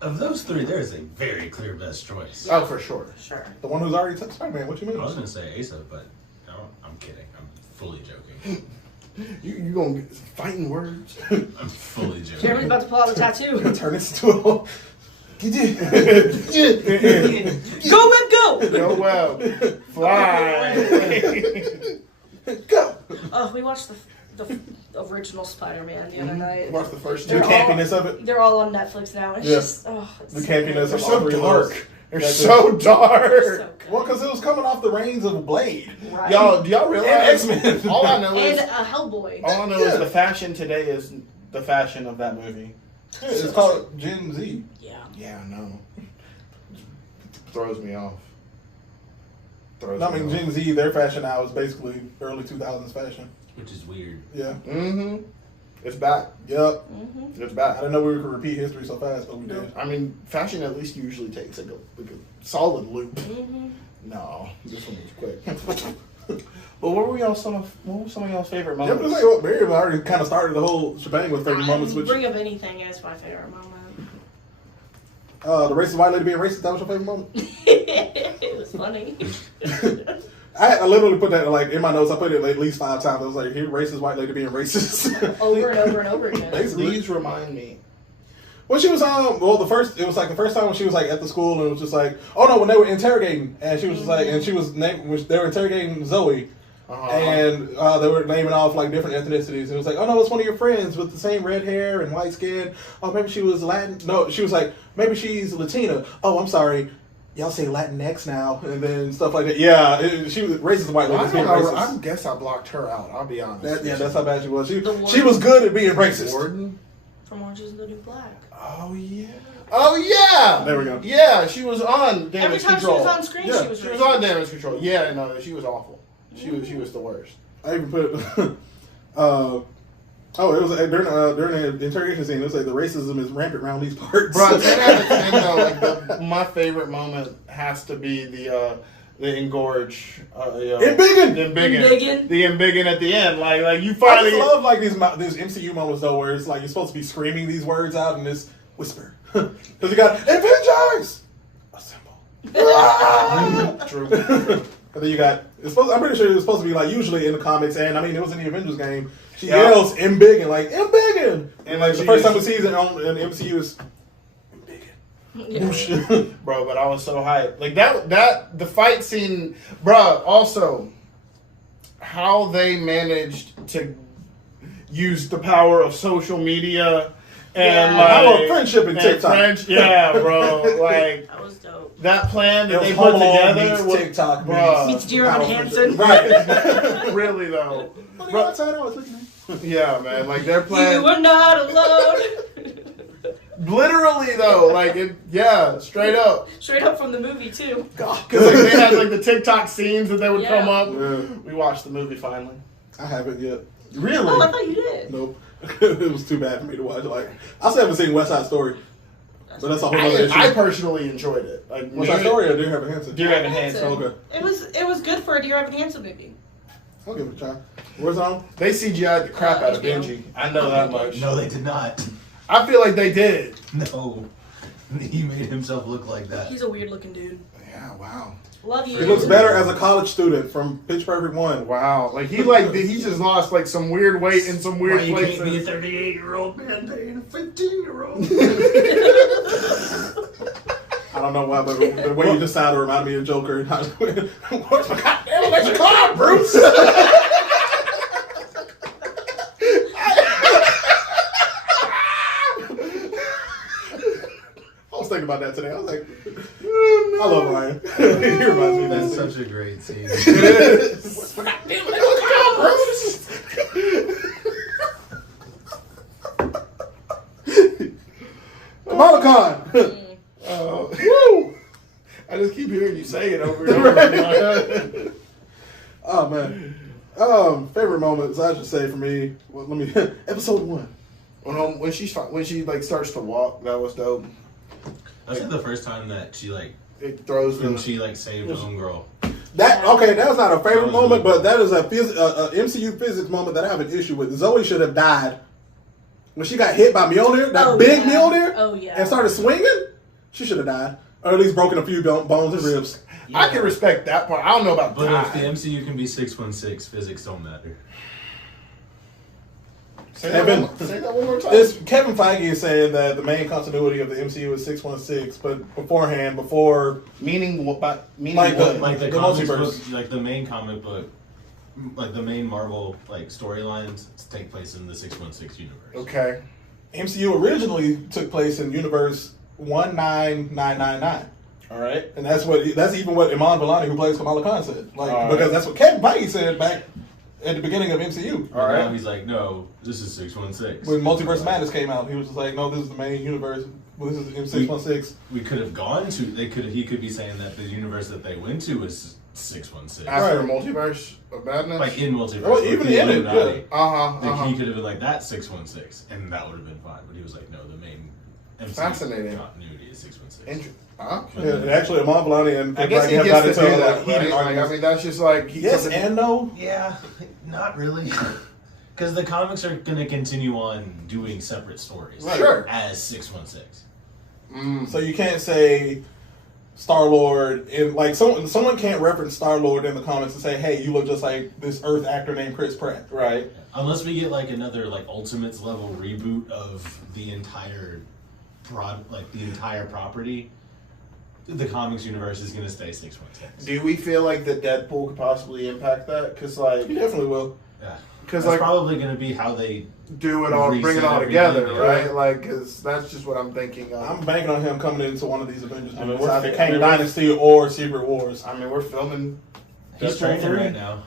Of those three, there is a very clear best choice. Oh, for sure. Sure. The one who's already took Spider-Man. What you mean? I was going to say Asa, but no, I'm kidding. I'm fully joking. You gonna get some fighting words? I'm fully joking. Jeremy's about to pull out a tattoo. Turn this to a. Go, Web, go! Go well. Fly. Go. We watched the original Spider-Man the other night. Watch the first The two. campiness of it. They're all on Netflix now. It's Yeah. just The campiness They're of all so three of those. dark. They're That's so it. dark. So good. Well, because it was coming off the reins of Blade. Right. Y'all, do y'all realize? And X-Men. All I know And is Hellboy. all I know is the fashion today is the fashion of that movie. Yeah, it's called Gen Z. Yeah. Yeah, I know. Throws me off. I mean, Gen Z, their fashion now is basically early 2000s fashion. Which is weird. Yeah. Mm-hmm. It's back. Yep. It's I back. didn't know we could repeat history so fast, but we did. I mean, fashion at least usually takes like a solid loop. No, this one was quick. Well, what were some of y'all's favorite Yeah, but moments? it's like what Miriam already kind of started the whole shebang with favorite moments, which Bring Up Anything is my favorite moment. the racist white lady being racist. That was your favorite moment. It was funny. I literally put that like in my notes. I put it at least 5 times. I was like, "Here, racist white lady being racist." Over and over and over again. Basically. Please remind me. When she was it was like the first time when she was like at the school and it was just like, oh no, when they were interrogating and she was just like, and she was when they were interrogating Zoe. And they were naming off like different ethnicities. It was like, oh no, it's one of your friends with the same red hair and white skin. Oh, maybe she was Latin. No, she was like, maybe she's Latina. Oh, I'm sorry. Y'all say Latinx now, and then stuff like that. Yeah, she was racist white lady. I guess I blocked her out. I'll be honest. That's how bad she was. She was good at being racist. Warden? From Orange is the New Black. Oh yeah. There we go. Yeah, she was on Every damage time control. she was on screen, Yeah, she was She was racist. on damage control. Yeah, no, she was awful. She was the worst. I even put it it was during the interrogation scene. It was like the racism is rampant around these parts. Bro, 10 out of 10 though. Like my favorite moment has to be the engorge. Embiggen! The embiggen at the end. Like you I finally. just love like these MCU moments though, where it's like you're supposed to be screaming these words out in this whisper because you got Avengers assemble. True. And then you got I'm pretty sure it was supposed to be like usually in the comics, and I mean it was in the Avengers game. She yells Embiggen, like Embiggen, and like the first time we see it in the MCU is Embiggen. Bro, but I was so hyped. Like that the fight scene, bro. Also, how they managed to use the power of social media And Yeah. How about like friendship in and TikTok? French, yeah, bro. Like That was dope. that plan It that was they Home put Alone together meets was TikTok bruh. Meets Dear Evan Hansen. Right. really though. Bro, outside, I was looking at. Yeah, man. Like their You plan, were not alone. literally though. Like it, yeah, straight up. Straight up from the movie too. Because like, they had like the TikTok scenes that they would Yeah. come up. Yeah. We watched the movie finally. I haven't yet. Really? Oh, I thought you did. Nope. It was too bad for me to watch. Like, I still haven't seen West Side Story. But that's a whole other issue. I personally enjoyed it. Like West Side Story or Dear Evan Hansen? Dear Evan Hansen. Okay. It was good for a Dear Evan Hansen movie. I'll give it a try. Where's it on? They CGI'd the crap out of HBO. Benji. I know that much. No, they did not. I feel like they did. No. He made himself look like that. He's a weird looking dude. Yeah. Wow. Love you. He looks better as a college student from Pitch Perfect 1. Wow. Like he just lost like some weird weight in some weird places. 38-year-old man paying a 15-year-old. I don't know why, but the way you just sounded reminded me of Joker. What's my goddamn electric car, Bruce? I was thinking about that today. I was like, I love Ryan. He reminds me of That's that. such a great scene. What's my goddamn electric car, Bruce? Kamala Khan. Woo! I just keep hearing you say it over and over. Oh man. Favorite moments I should say for me. Well, let me episode 1. When she like starts to walk, that was dope. That's like the first time that she like It throws when them. she like saved homegirl. That was not a favorite moment, but that is a MCU physics moment that I have an issue with. Zoe should have died when she got hit by Mjolnir, that big Mjolnir, Oh yeah. and started swinging. She should have died, or at least broken a few bones and ribs. I can respect that part. I don't know about But if the die. MCU can be 616, physics don't matter. Say Say that one more time. Kevin Feige is saying that the main continuity of the MCU is 616, but before Meaning what? Meaning Like what? Like the The comics multiverse. book, like the main comic book, like the main Marvel like storylines take place in the 616 universe. Okay. MCU originally took place in universe 19999. All right. And that's even what Iman Vellani, who plays Kamala Khan, said. Like, All right. because that's what Kevin Feige said back at the beginning of MCU. But now he's like, no, this is 616. When Multiverse of Madness came out, he was just like, no, this is the main universe. Well, this is M616. We could have gone to. He could be saying that the universe that they went to was 616. After Right. Multiverse of Madness. Like in multiverse. Well, like even the in it, Illuminati. Uh-huh. He could have been like, that's 616, and that would have been fine. But he was like, no, the main MCU Fascinating. continuity is 616. Huh? Yeah, and actually, Iman Vellani and I guess he have gets got to into do like, that. heated Right? Like, I arguments. mean, that's just like Yes and no. Yeah, not really. Because the comics are going to continue on doing separate stories. Right. Sure. As 616. So you can't say Star-Lord in like someone can't reference Star-Lord in the comics and say, "Hey, you look just like this Earth actor named Chris Pratt." Right. Unless we get like another like Ultimates level reboot of the entire the entire property, the comics universe is going to stay 616. Do we feel like that Deadpool could possibly impact that? Because like, He definitely will. Yeah. because That's like probably going to be how they do it all, bring it reset all everything, together, yeah. right? Like, because that's just what I'm thinking of. I'm banking on him coming into one of these Avengers I mean, movies, we're- either I Kang mean, we're- Dynasty or Secret Wars. I mean, we're filming, He's Deadpool training 3, right now.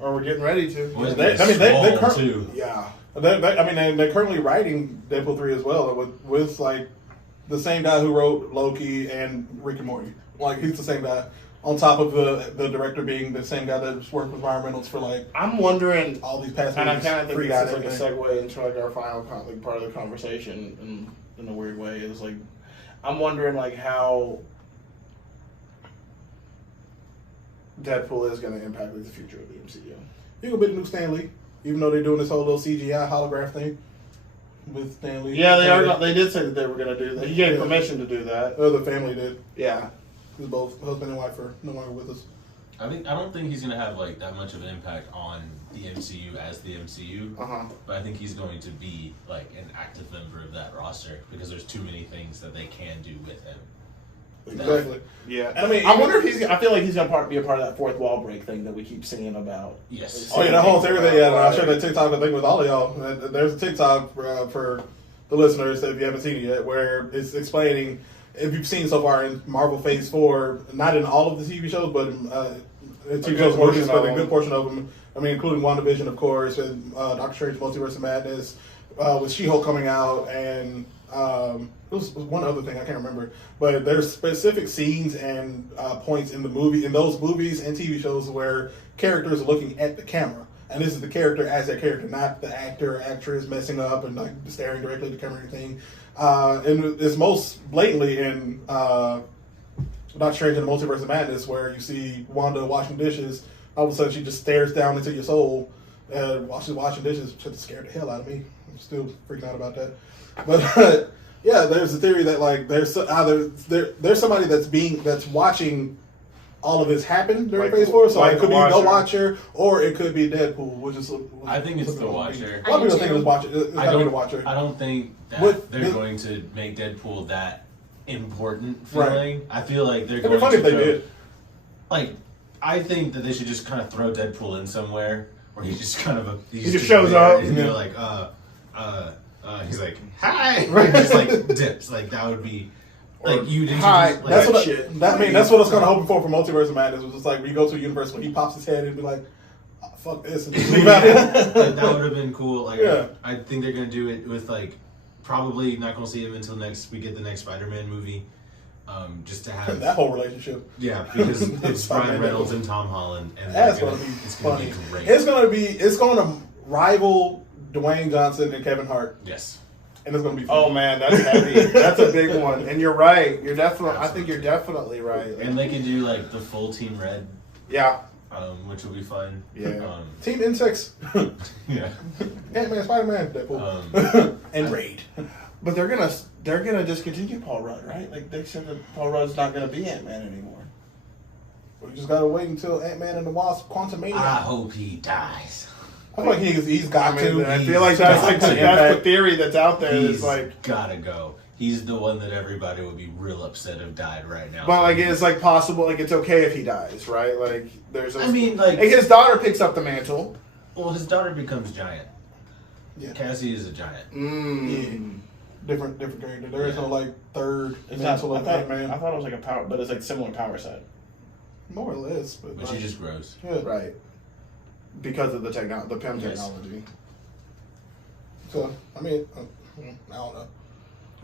or we're getting ready to. Well, They Small, currently, too. yeah. They're currently writing Deadpool 3 as well with like the same guy who wrote Loki and Rick and Morty. Like he's the same guy. On top of the director being the same guy that's worked with Ryan Reynolds for like I'm wondering, all these past and I movies. kind of think Free this Guy is like a and everything. segue into like our final like part of the conversation in a weird way. Is like, I'm wondering like how Deadpool is going to impact like, the future of the MCU. You can be the new Stan Lee, even though they're doing this whole little CGI holograph thing with Stan Lee. Yeah, they are. They did say that they were going to do that. He gave Yeah. permission to do that. The family did. Yeah. Because both husband and wife are no longer with us. I don't think he's gonna have like that much of an impact on the MCU as the MCU, but I think he's going to be like an active member of that roster because there's too many things that they can do with him. Exactly. Yeah. I mean, I wonder if he's. I feel like he's going to be a part of that fourth wall break thing that we keep singing about. Yes. Oh yeah, that whole theory. Yeah, I shared that TikTok. I think with all of y'all. There's a TikTok for the listeners if you haven't seen it yet, where it's explaining if you've seen so far in Marvel Phase 4, not in all of the TV shows, but in TV shows, movies, but a good portion of them. I mean, including WandaVision, of course, and Doctor Strange: Multiverse of Madness, with She-Hulk coming out, and it was one other thing I can't remember. But there's specific scenes and points in those movies and TV shows where characters are looking at the camera, and this is the character as their character, not the actor or actress messing up and like staring directly at the camera or anything. And it's most blatantly in Doctor Strange and the Multiverse of Madness, where you see Wanda washing dishes. All of a sudden, she just stares down into your soul while she's washing dishes. Just scared the hell out of me. I'm still freaking out about that. But yeah, there's a theory that like there's either there's somebody that's watching all of this happen during Phase 4. So it could be the Watcher, or it could be Deadpool, which is. I think it's the Watcher. A lot of people think it's the Watcher. I don't think that they're going to make Deadpool that important feeling. Right. I feel like they're going to. It'd be funny if they did. Like, I think that they should just kind of throw Deadpool in somewhere where he just kind of he just shows up and they're like he's like hi, right? Just like dips. Like that would be like you. Hi. Like, that's what that's what I was kind of hoping for Multiverse of Madness. Was just like when you go to a universe when he pops his head and be like, oh, fuck this, and just leave out. Like, that would have been cool. Like I think they're gonna do it with like probably not gonna see him until we get the next Spider-Man movie. Just to have that whole relationship. Yeah, because it's Ryan Reynolds and Tom Holland, and that's gonna be funny. Great. It's gonna rival Dwayne Johnson and Kevin Hart. Yes. And it's gonna be fun. Oh man, that's heavy. That's a big one. And you're right. You're definitely. I think you're definitely right. And they can do like the full Team Red. Yeah. Which will be fun. Yeah. Team Insects. Yeah. Ant-Man, Spider-Man, Deadpool, and Raid. But they're gonna discontinue Paul Rudd, right? Like they said that Paul Rudd's not gonna be Ant-Man anymore. We just gotta wait until Ant-Man and the Wasp: Quantumania. I hope he dies. I feel like he's got to. I feel like that's the theory that's out there. He's like gotta go. He's the one that everybody would be real upset if died right now. But like it's like possible, like it's okay if he dies, right? Like there's. I mean, like his daughter picks up the mantle. Well, his daughter becomes giant. Yeah. Cassie is a giant. Yeah. Different character. There is no like third mantle of Ant-Man. I thought it was like a power, but it's like similar power set. More or less, but she just grows. Yeah. Right. Because of the PIM technology. So I mean, I don't know.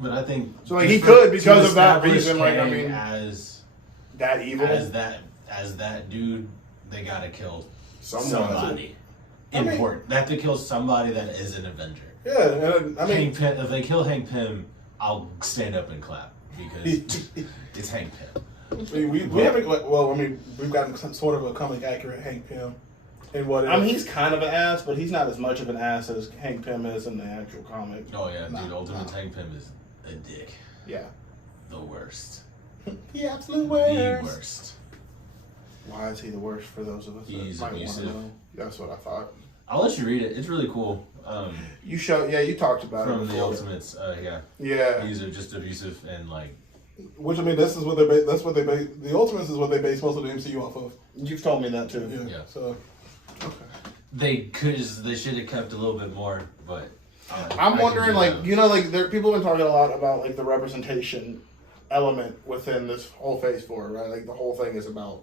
But I think so. Like he could because of that reason. Like I mean, as that evil, as that dude, they gotta kill somebody. Important. They have to kill somebody that is an Avenger. Yeah, and I mean, if they kill Hank Pym, I'll stand up and clap because it's Hank Pym. We haven't. Well, I mean, we've gotten sort of a comic accurate Hank Pym. And what? I mean, he's kind of an ass, but he's not as much of an ass as Hank Pym is in the actual comic. Oh yeah, dude. Ultimate Hank Pym is a dick. Yeah, the worst. The absolute worst. The worst. Why is he the worst for those of us He's that might abusive. want to know? That's what I thought. I'll let you read it. It's really cool. You talked about from it from the Ultimates. Yeah. He's just abusive and like. Which I mean, this is what they. That's what they base. The Ultimates is what they base most of the MCU off of. You've told me that too. Yeah. So. Okay. They should have kept a little bit more, but. I'm wondering, like, you know, like people have been talking a lot about like the representation element within this whole Phase 4, right? Like the whole thing is about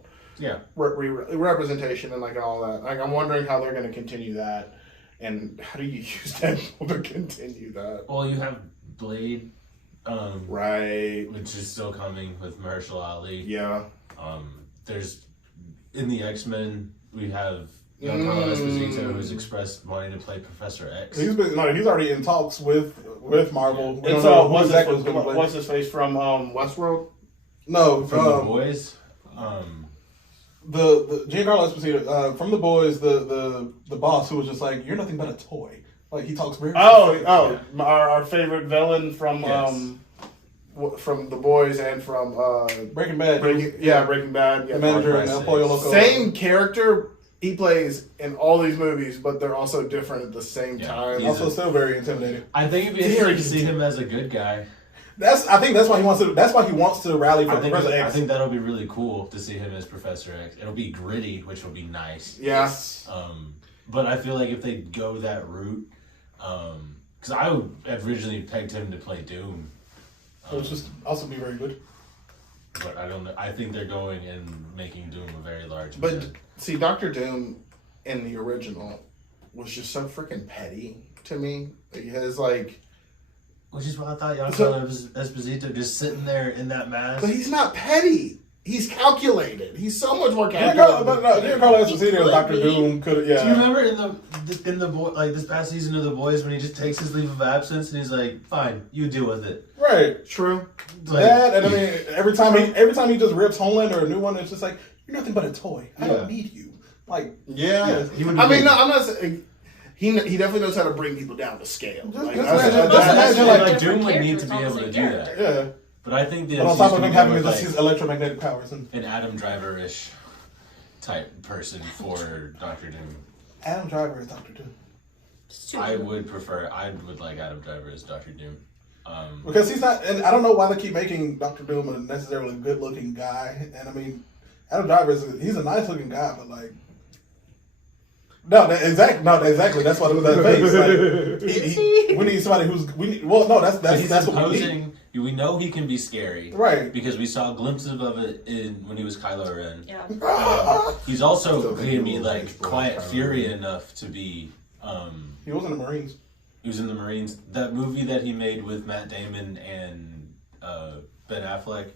representation and like all that. Like I'm wondering how they're going to continue that, and how do you use Deadpool to continue that? Well, you have Blade, right, which is still coming with Mahershala Ali. Yeah. There's in the X-Men we have Giancarlo Esposito, who's expressed wanting to play Professor X. He's already in talks with Marvel. It's what's his face from Westworld? No, from The Boys. The Giancarlo Esposito from The Boys, the boss who was just like, you're nothing but a toy. Like he talks very. Our favorite villain from from The Boys and from Breaking Bad. Breaking Bad. Yeah, the manager and El Pollo Loco. Same character he plays in all these movies, but they're also different at the same time. Also, still very intimidating. I think it'd be interesting to see him as a good guy. I think that's why he wants to. That's why he wants to rally for Professor X. I think that'll be really cool to see him as Professor X. It'll be gritty, which will be nice. Yes. But I feel like if they go that route, Because I would have originally pegged him to play Doom. Which just also be very good. But I don't know. I think they're going and making Doom a very large. But villain. see, Doctor Doom in the original was just so freaking petty to me. He has like, which is why I thought Giancarlo Esposito just sitting there in that mask. but he's not petty. He's calculated. He's so much more calculated. Giancarlo Esposito as Dr. Doom could have, Do you remember in the like this past season of The Boys when he just takes his leave of absence and he's like, "Fine, you deal with it." Right. True. Like, That, and I mean, every time he just rips Homelander a new one, it's just like, you're nothing but a toy. I don't need you. Like, Yeah. he would I mean, be- no, I'm not saying. He definitely knows how to bring people down to scale. Like, just that's- imagine- that's- just imagine, like different Doom would need to characters be on the able to same do character. that. yeah. But I think the But on MCU's top of gonna him go having with, his electromagnetic powers. And an Adam Driver-ish type person for Doctor Doom. Adam Driver is Dr. Doom. I would like Adam Driver as Doctor Doom. Because he's not, and I don't know why they keep making Dr. Doom a necessarily good-looking guy. And I mean, Adam Driver he's a nice-looking guy, but like, exactly. That's why that face. Like, we need somebody that's He's what we need. imposing. We know he can be scary, Right. Because we saw glimpses of it when he was Kylo Ren. Yeah. He's also Still going think to be he will like explore Quiet Kylo Fury Ren. enough to be. He was in the Marines. He was in the Marines. That movie that he made with Matt Damon and Ben Affleck,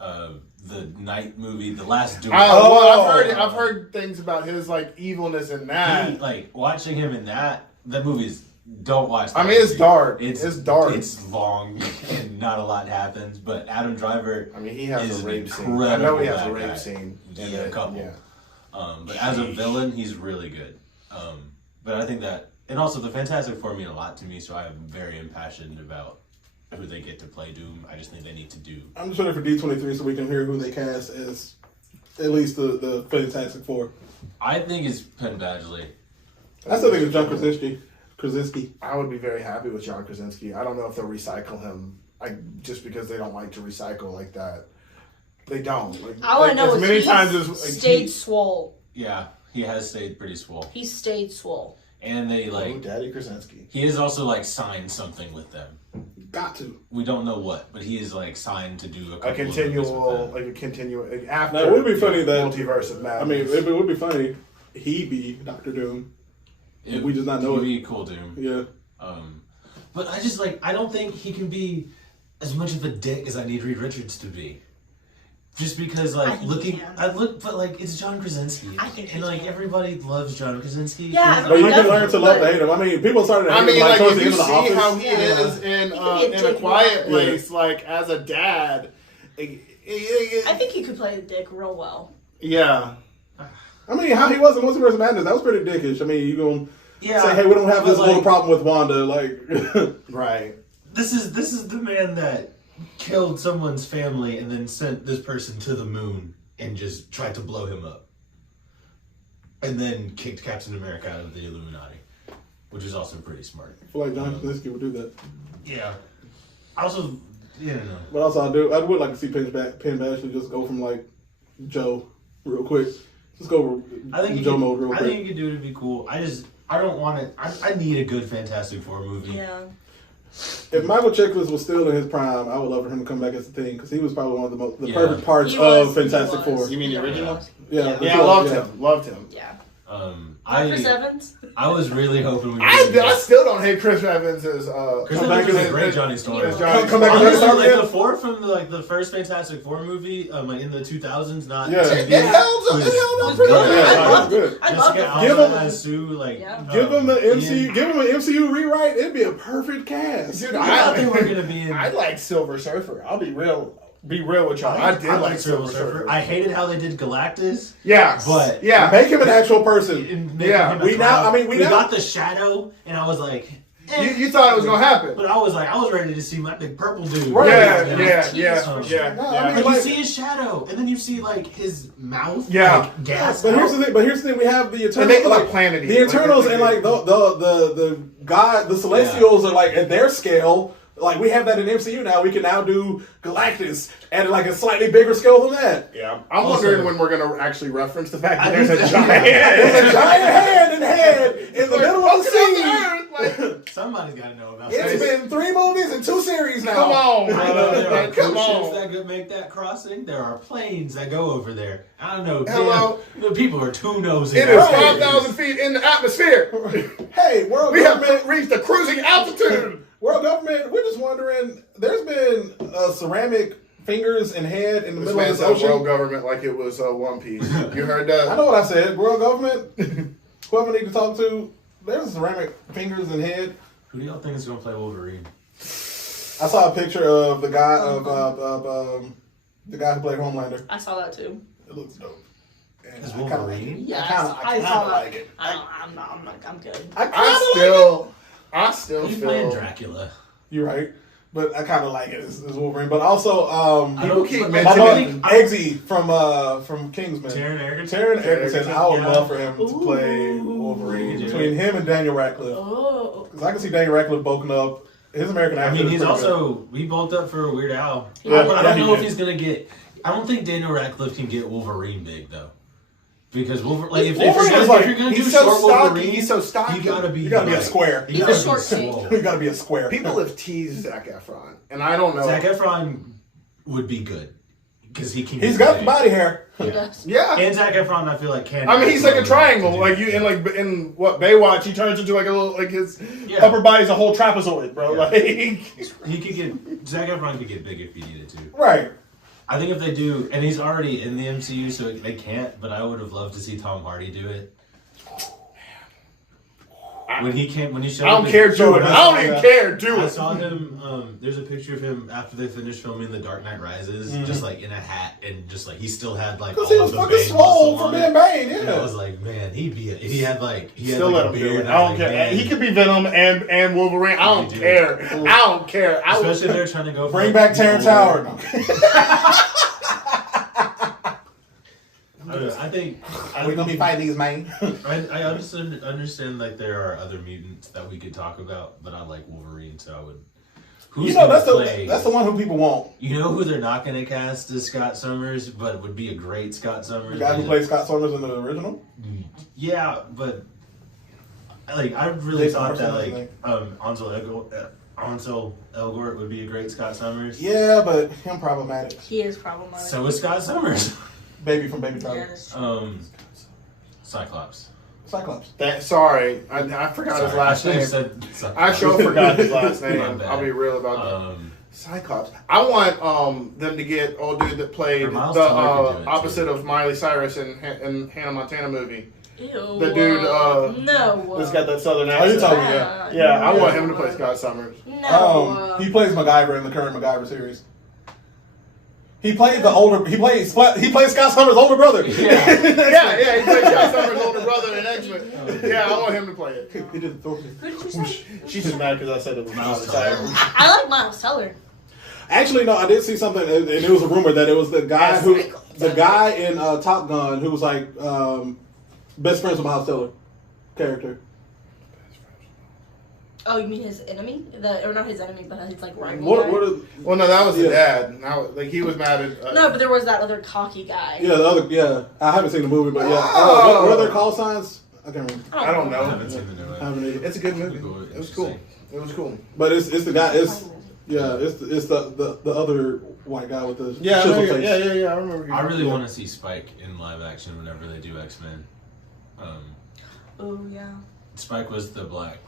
the Night movie, The Last Duel. I've heard things about his like evilness in that. Like watching him in that movie's. Don't watch that. I mean, it's movie. dark. It's dark. It's long and not a lot happens. But Adam Driver. I mean, he has is a rape an scene. I know he has a incredible rape bad guy. scene. Yeah, a couple. Yeah. But as a villain, he's really good. But I think that, and also the Fantastic Four mean a lot to me, so I'm very impassioned about who they get to play Doom. I just think they need to do. I'm just waiting for D23 so we can hear who they cast as at least the Fantastic Four. I think it's Penn Badgley. I still think it's John Krasinski. I would be very happy with John Krasinski. I don't know if they'll recycle him, just because they don't like to recycle like that. They don't. All I know as is many he's times as stayed swole. Yeah, he has stayed pretty swole. He stayed swole. And they Daddy Krasinski. he has also signed something with them. Got to. We don't know what, but he is signed to do a couple A of movies with continual them. after. Now, it would be funny that Multiverse of Madness. I mean, it would be funny. He'd be Dr. Doom. We just not know it. Would it. be cool, Doom. Yeah. But I just I don't think he can be as much of a dick as I need Reed Richards to be. Just because I think he can. but it's John Krasinski. I think he and can. everybody loves John Krasinski. Yeah, But you can That's learn to love good. to hate him. I mean, people started to hate I mean, him towards if the you end of the see office. how he Yeah. is He can be a in a dick quiet real- place, as a dad. I think he could play the dick real well. Yeah. I mean, how he was in Multiverse of Madness, that was pretty dickish. I mean, you gonna say, hey, we don't have but this little problem with Wanda. Like, Right. This is the man that killed someone's family and then sent this person to the moon and just tried to blow him up. And then kicked Captain America out of the Illuminati. Which is also pretty smart. I feel like John Krasinski would do that. Yeah. Also, But also, I would like to see Penn Badgley just go from Joe real quick. Just go Joe mode real quick. I think you could do it. It'd be cool. I don't want it. I need a good Fantastic Four movie. Yeah. If Michael Chiklis was still in his prime, I would love for him to come back as the Thing because he was probably one of the perfect parts He of was. Fantastic He was. Four. You mean the original? Yeah, Yeah, I loved him. Yeah. Chris Evans? I was really hoping we I still don't hate Chris Evans as Chris Come back Evans is as- a great Johnny Storm. as Johnny Come back as Storm. Johnny Storm. Honestly, the four from the first Fantastic Four movie, in the 2000s, not Yeah. TV, It held up. It held up was pretty good. good. Yeah, I that's loved good. it. I Jessica loved it. Give Alba him- as Sue, Yeah. Give him the MCU. Ian. Give him an MCU rewrite. It'd be a perfect cast. Dude, I thought they were gonna be in. I like Silver Surfer. I'll be real with y'all. I did like Silver Surfer. I hated how they did Galactus. Yeah, But- yeah, Make him an actual person. and making Yeah, him a we now- clown. I mean, we now- got the shadow, and I was like, you thought it was gonna happen. but I was ready to see my big purple dude. Right. Yeah, No, I mean, Like, like- you see his shadow, and then you see his mouth. Yeah. Gas. But here's the thing. We have the Eternals. And they can planet eat. The Eternals and the God, the Celestials are at their scale. We have that in MCU now. We can now do Galactus at a slightly bigger scale than that. Yeah, I'm Also- wondering when we're gonna actually reference the fact that I there's think a that- giant. There's a giant hand in the middle of the scene. Like, Somebody's got to know about It's this. been 3 movies and 2 series now. come on, I know there bro. are Come oceans on. that could make that crossing. There are planes that go over there. I don't know. Hello? Damn, the people are too nosy. It is 5,000 feet in the atmosphere. Hey, world We have government. reached the cruising altitude. World government. We're just wondering. There's been ceramic fingers and head in the This middle man of this said ocean. world government like it was One Piece. You heard I that? know what I said. World government. Whoever I need to talk to. There's ceramic fingers and head. Who do y'all think is going to play Wolverine? I saw a picture of the guy the guy who played Homelander. I saw that too. It looks dope. And Is I kinda like Wolverine? it. Yes, I saw kinda that. like it. I'm good. I still He's playing feel. Dracula. You're right. But I kind of like it as Wolverine. But also, People keep my mentioning. boy Eggsy from Kingsman. Taron Egerton? Taron Egerton. I would Yeah. love for him to play Wolverine. Ooh. Between him and Daniel Radcliffe. Oh, Because I can see Daniel Radcliffe bulking up. His American I accent mean, is he's pretty also, he bulked up for Weird Al. Yeah, But I yeah, don't he know if did. he's going to get, I don't think Daniel Radcliffe can get Wolverine big, though. Because Wolverine, like, if Wolverine you're is gonna, like- if you're gonna He's do so short stocky. Wolverine, He's so stocky. you gotta be, You gotta be a like- square. You He's gotta a be short swole. You gotta be a square. People have teased Zac Efron, and I don't know. Zac Efron would be good because he can. He's get got the big. body hair. he does. Yeah. And Zac Efron, I feel like can. I mean, he's like a act triangle. well Like to you do- in what Baywatch, he turns into like a little like his Yeah. upper body's a whole trapezoid, bro. Yeah. Like He could get Zac Efron could get big if he needed to. Right. I think if they do, and he's already in the MCU, so they can't. But I would have loved to see Tom Hardy do it. When he showed I don't up in- care, do it. I don't even care, do I it. saw him. There's a picture of him after they finished filming The Dark Knight Rises, just like in a hat, and just like he still had like Because all he of was the fucking Bane swole muscle from on being it. Bane, And I yeah. was like, man, he'd be. He had Still like let a him do beard. it. and I don't was care. like, man, He could be Venom and Wolverine. I don't He could do care. it. I don't care. Especially if they're trying to go for Bring like, back Terrence Howard. I think We're gonna be fighting these man. I understand like there are other mutants that we could talk about, but I like Wolverine, so I would. Who's You know, gonna that's play? the one who people want. You know who they're not going to cast as Scott Summers, but would be a great Scott Summers. The guy who played Scott Summers in the original. Yeah, but like I really Jason thought that Marcel, like Ansel Elgort would be a great Scott Summers. Yeah, but him problematic. He is problematic. So is Scott Summers. Baby from Baby Driver. Yes. Cyclops. Cyclops. Sorry, I forgot his last I name. said Cyclops. I sure forgot his last My name. bad. I'll be real about that. Um, Cyclops. I want them to get old dude that played Or Miles the Teller could do it, opposite too. of Miley Cyrus in Hannah Montana movie. Ew. The dude, no. That's got that southern Oh, you're accent. talking yeah. Yeah, I want him to play Scott Summers. No. He plays MacGyver in the current MacGyver series. He played the older. He plays Scott Summers' older brother. yeah. yeah, he plays Scott Summers' older brother in X-Men. Yeah, I want him to play it. He did the Who did you say? She's just mad because I said it was Miley Cyrus. I like Miles Teller. Actually, no, I did see something, and it was a rumor that it was the guy in Top Gun who was like best friends with Miles Teller character. Oh, you mean his enemy? Or not his enemy, but his like rival. What? guy? What? Are, Well, no, that was the Yeah. dad. Now, like he was mad at. No, but there was that other cocky guy. yeah, the other. Yeah, I haven't seen the movie, but yeah. Oh. What are their call signs? I can't remember. I don't I know. haven't seen the new I one. haven't either. It's a good movie. Cool, It was cool. interesting. It was cool. But it's the guy. It's the other white guy with the Yeah, chisel face. yeah. I remember. I really want to see Spike in live action whenever they do X-Men. Oh yeah. Spike was the black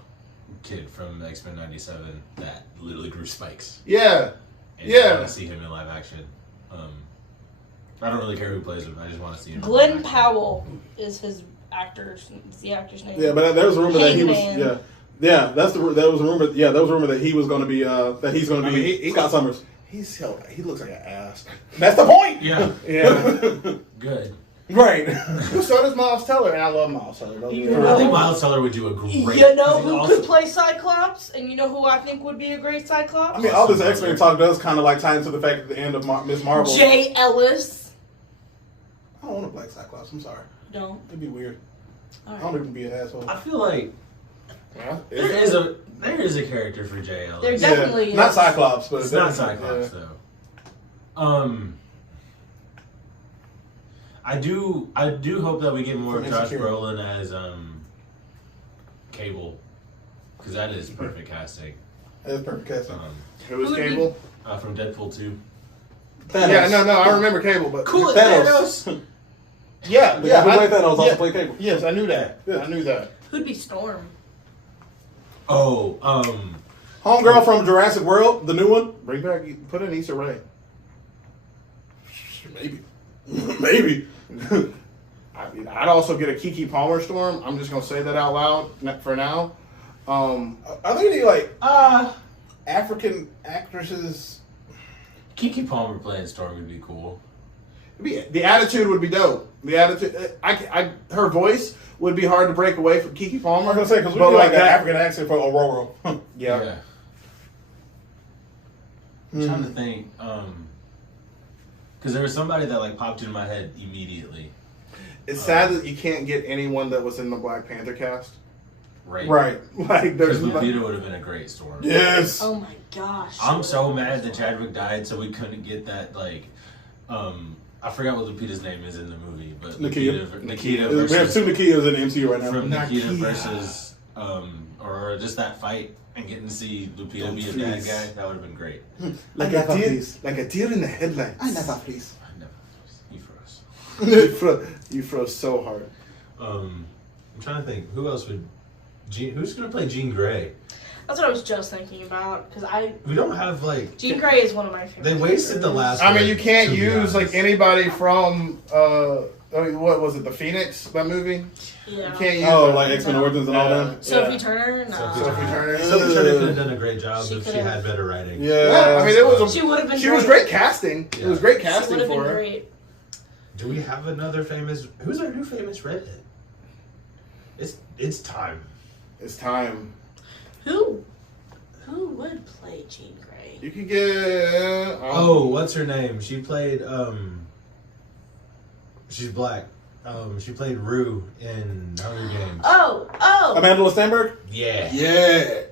kid from X-Men '97 that literally grew spikes. Yeah. And Yeah. I want to see him in live action. I don't really care who plays him. I just want to see him. in live Glenn action. Powell is his actor's. It's the actor's name. Yeah, but there was a rumor that he was. Hangman. Yeah. That was a rumor. Yeah, that was a rumor that he was going to be. That he's going to I be mean, he- Scott Summers. He looks like an ass. That's the point. Yeah, Yeah. good. Right. So does Miles Teller, and I love Miles Teller. Don't get me You wrong. know- I think Miles Teller would do a great. You know who also- could play Cyclops, and you know who I think would be a great Cyclops? I mean, all this X-Men talk does kind of like tie into the fact at the end of Miss Marvel. Jay Ellis. I don't want a black Cyclops. I'm sorry. No. It'd be weird. All I right. don't even be an asshole. I feel like Well, there is a character for Jay Ellis. There definitely Not is. Cyclops, but It's not definitely, Cyclops yeah. though. I do hope that we get more From of Josh Insecure. Brolin as Cable. because that is perfect casting. That's perfect casting. Who was Who would be- Cable? From Deadpool 2. Thanos. Yeah, no, I remember Cable, but Cool Thanos. Yeah, Yeah, who played Thanos also yeah. played Cable. Yes, I knew that. Yeah. I knew that. Who'd be Storm? Oh, Homegirl from Jurassic World, the new one. Bring back, put in Issa Rae. Maybe. Maybe. I mean, I'd also get a Kiki Palmer Storm. I'm just gonna say that out loud for now. Are there any like African actresses? Kiki Palmer playing Storm would be cool. The attitude would be dope. The attitude, her voice would be hard to break away from Kiki Palmer. I'm gonna say because we but do like an that- African accent for Aurora. Yeah. I'm trying to think, because there was somebody that like popped into my head immediately. It's sad that you can't get anyone that was in the Black Panther cast. Right. Right. Like, Because there's no, Lupita would have been a great Storm. Yes. Oh my gosh. I'm so mad that Chadwick died, so we couldn't get that like, I forgot what Lupita's name is in the movie, but Nikita. Nikita We have versus two Nikitas in the MCU right now. from Nikita Nakia. versus or just that fight and getting to see Lupita be a bad Please. guy, that would have been great. like a deer in the headlights. please. I never. You froze. You froze so hard. I'm trying to think who else would. Who's gonna play Jean Grey? That's what I was just thinking about because We don't have like. Jean Grey is one of my favorites. They wasted the last. I mean, one, you can't to be use like honest. anybody from what was it, The Phoenix, that movie? Yeah. You can't use Oh, like X-Men Origins and all Yeah. that. Sophie Turner? No. Sophie Turner. Sophie Turner could have done a great job She if she could've. had better writing. Yeah, I mean, it was She would have been she was great casting. It was great casting She would have for been her. great. Do we have another famous? Who's our new famous redhead? It's time. It's time. Who would play Jean Grey? You could get. Oh, what's her name? She played. She's black. She played Rue in Hunger Games. Oh! Amanda Stenberg? Yeah. Yeah.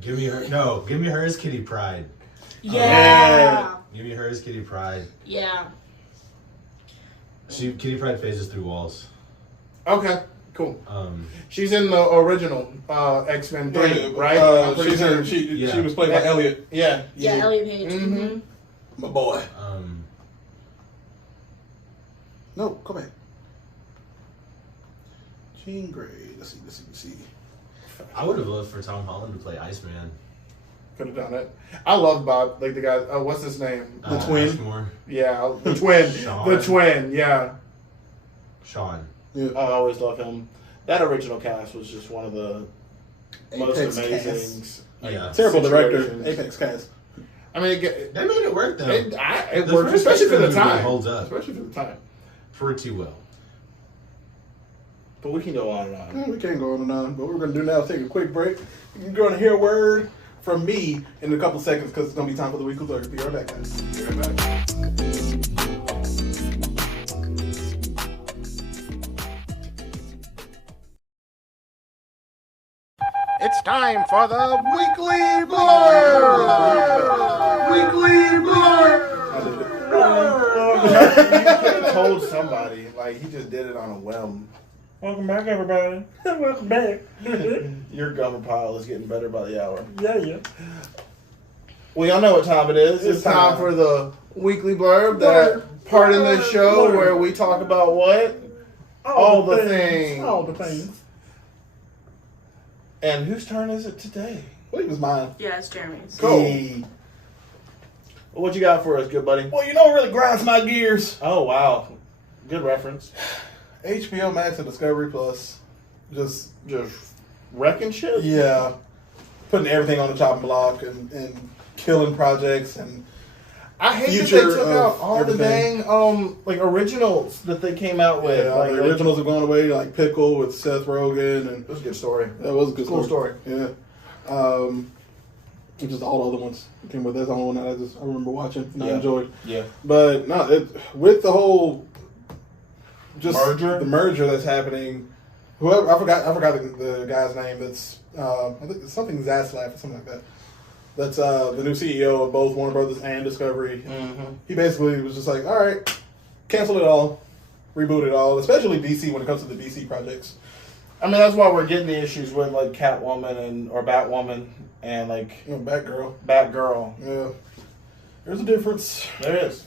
Give me her. No, give me her as Kitty Pryde. Yeah. Give me her as Kitty Pryde. Yeah. Kitty Pryde phases through walls. Okay, cool. Um, She's in the original X-Men 3, right? I'm pretty She's sure. in, she Yeah. was played by Elliot. Yeah. Yeah, Elliot Page. Mhm. My boy. No, come back. Jean Grey. Let's see. I would have loved for Tom Holland to play Iceman. Could have done it. I love Bob, like the guy. What's his name? The twin. Ashmore. Yeah, the twin. Sean. The twin. Yeah. Sean. Yeah. I always love him. That original cast was just one of the most Apex amazing. cast. Yeah. Terrible director. situations. Apex cast. I mean, They made it work though. it The worked, first especially for the X-Men movie time. holds up. Especially for the time. Pretty well. But we can go on and on. We can't go on and on, but what we're going to do now is take a quick break. You're going to hear a word from me in a couple seconds because it's going to be time for the weekly blurb. Be right back, guys. Be right back. It's time for the weekly blurb. Weekly blurb. You could have told somebody. Like, he just did it on a whim. Welcome back, everybody. Welcome back. Your gummer pile is getting better by the hour. Yeah. Well, y'all know what time it is. It's time for the weekly blurb, that part in this show where we talk about what? All the things. All the things. And whose turn is it today? I believe it's mine. Yeah, it's Jeremy's. Cool. Hey. What you got for us, good buddy? Well, you know what really grinds my gears? Oh, wow. Good reference. HBO Max and Discovery Plus. Just Wrecking shit? yeah. Putting everything on the chopping block and killing projects and I hate that they Future took of out all everything. the dang like originals that they came out with. yeah, like, the originals have gone away, like Pickle with Seth Rogen, and It was a good story. that was a good Cool story. Yeah. Just all the other ones came with. That's the only one that I remember watching and I Yeah. enjoyed. Yeah. But no, with the whole just Merger? the merger that's happening. Whoever I forgot the guy's name. That's I think it's something Zaslav or something like that. That's the new CEO of both Warner Brothers and Discovery. Mm-hmm. He basically was just like, all right, cancel it all, reboot it all, especially DC when it comes to the DC projects. I mean, that's why we're getting the issues with like Catwoman or Batwoman and like Batgirl. Batgirl. Yeah, there's a difference. There is.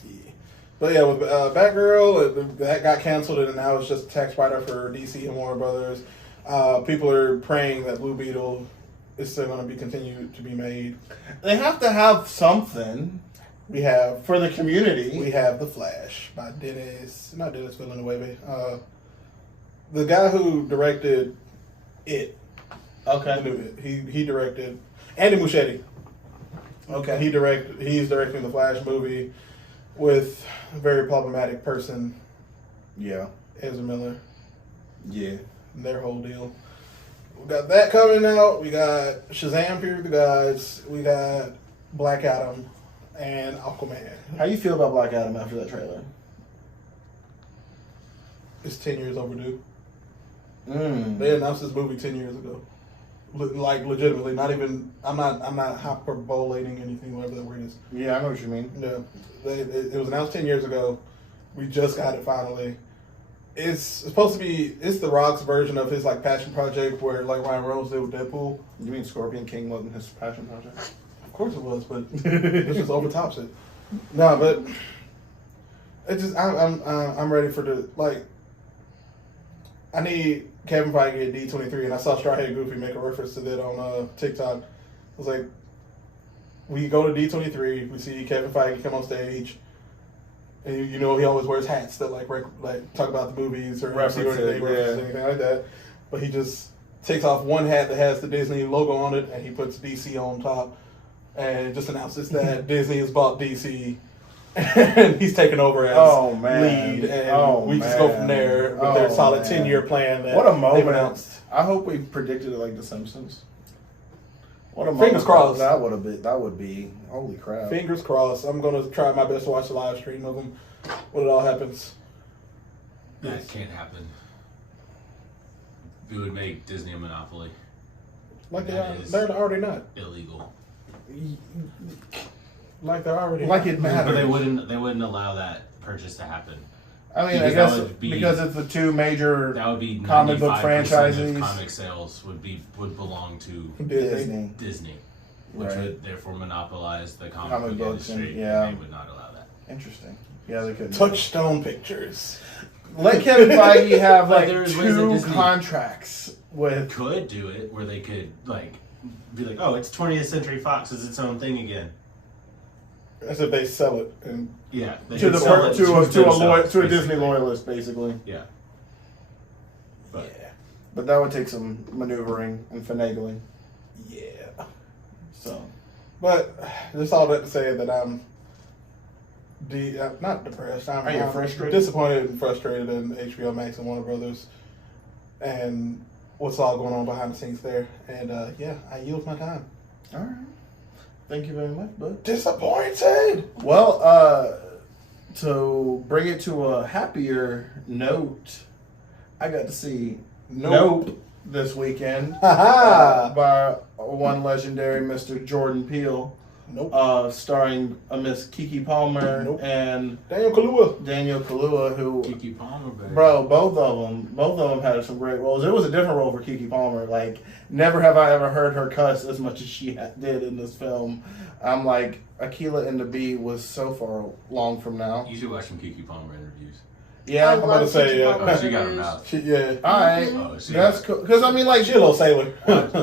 But yeah, with Batgirl, that got canceled, and now it's just a tax write-off for DC and Warner Brothers. People are praying that Blue Beetle is still going to be continued to be made. They have to have something We have for the community. We have The Flash by not Dennis Villeneuve. The guy who directed It. Okay. He directed Andy Muschietti. Okay. He's directing the Flash movie with a very problematic person, Yeah. Ezra Miller, Yeah. and their whole deal. We got that coming out. We got Shazam: Fury of the Gods. We got Black Adam and Aquaman. How you feel about Black Adam after that trailer? It's 10 years overdue. Mm. They announced this movie 10 years ago. Like legitimately, not even. I'm not hyperbolating anything, whatever that word is. Yeah, I know what you mean. No, it was announced 10 years ago. We just got it finally. It's supposed to be. It's The Rock's version of his like passion project, where like Ryan Reynolds did with Deadpool. You mean Scorpion King wasn't his passion project? Of course it was, but this just overtops it. No, but it's just I'm ready for the like. I need Kevin Feige at D23, and I saw Strawhead Goofy make a reference to that on TikTok. I was like, we go to D23, we see Kevin Feige come on stage, and you know he always wears hats that like talk about the movies or Reference anything like that. But he just takes off one hat that has the Disney logo on it, and he puts DC on top, and it just announces that Disney has bought DC. And he's taken over as lead, and we just go from there with their solid 10-year plan. That what a moment! they've announced. I hope we predicted it like The Simpsons. What a Fingers moment crossed. That would be. Holy crap! Fingers crossed. I'm gonna try my best to watch the live stream of them when it all happens. That can't happen. It would make Disney a monopoly. Like That is they're already not. Illegal. Like they're already Like not. it matters. But they wouldn't allow that purchase to happen. I mean, Because I guess that would be- because it's the two major That would be comic book 95% franchises. of comic sales would belong to Disney. Disney, which Right. would therefore monopolize the comic Comic book books and- industry. yeah. And they would not allow that. Interesting. Yeah, they could. Touchstone Pictures. Let Kevin Feige have But like there's ways that 2 Disney- contracts with. Could do it where they could like be like, oh, it's 20th Century Fox is its own thing again. As if they sell it, and Yeah, they To could the sell it to a themselves, Disney basically. loyalist, basically. Yeah. But But that would take some maneuvering and finagling. yeah. So But just all that to say that I'm not depressed. Are you I'm frustrated? disappointed and frustrated in HBO Max and Warner Brothers, and what's all going on behind the scenes there. And yeah, I yield my time. all right. Thank you very much, bud. Disappointed. Well, to bring it to a happier note, I got to see Nope this weekend by one legendary Mr. Jordan Peele. Nope. Starring Miss Kiki Palmer Nope. and Daniel Kaluuya. Daniel Kaluuya, who, Kiki Palmer, baby. bro, both of them had some great roles. It was a different role for Kiki Palmer. Like, never have I ever heard her cuss as much as she did in this film. I'm like, Akilah and the Bee was so far long from now. You should watch some Kiki Palmer interviews. Yeah, I I'm about love to say, Kiki yeah. Palmer Oh, she got them interviews. out. Yeah. all right. Oh, she That's got cool. Because, I mean, like, She a little sailor.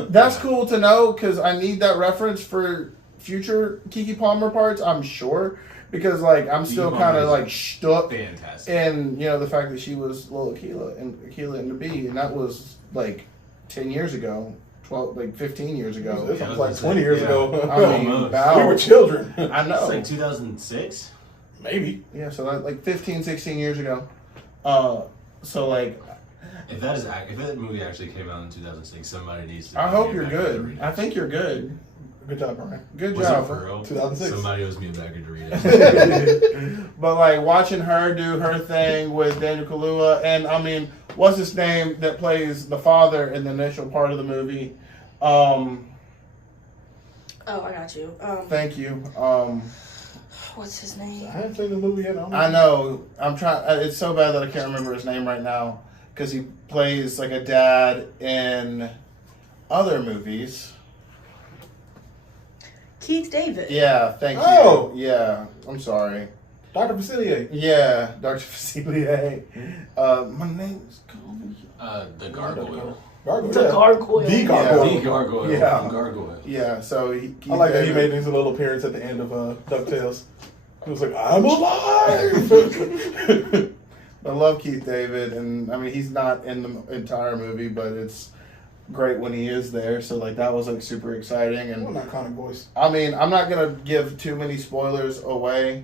that's cool to know because I need that reference for future Kiki Palmer parts, I'm sure. Because, like, I'm Kiki still Palmer kind of, is like, stuck fantastic. in, you know, the fact that she was little Akilah and the Bee. And that was, like, 10 years ago. 15 years ago. This Yeah, was I like was 20 gonna years say, ago. I mean, Almost. about- We were children. I know. It's like 2006. Maybe. Yeah, so like 15, 16 years ago. So like, If that movie actually came out in 2006, somebody needs to. I get hope you're back in good. Doritos. I think you're good. Good job, Brian. Good Was job. it for real? 2006. Somebody owes me a bag of Doritos. But like watching her do her thing with Daniel Kaluuya, and I mean, what's his name that plays the father in the initial part of the movie? Oh, I got you. Thank you. What's his name? I haven't seen the movie yet. I know. I'm trying. It's so bad that I can't remember his name right now because he plays like a dad in other movies. Keith David. Yeah, thank you. Oh! Yeah, I'm sorry. Dr. Facilier. Yeah, Dr. Facilier. My name is Kobe. The gargoyle. Gargoyle. The yeah. gargoyle. The gargoyle. The gargoyle. Yeah. From Gargoyle. Yeah, so he I like that he made his little appearance at the end of DuckTales. He was like, I'm alive! I love Keith David, and I mean, he's not in the entire movie, but it's great when he is there. So, like, that was, like, super exciting. What And an iconic voice. I mean, I'm not going to give too many spoilers away.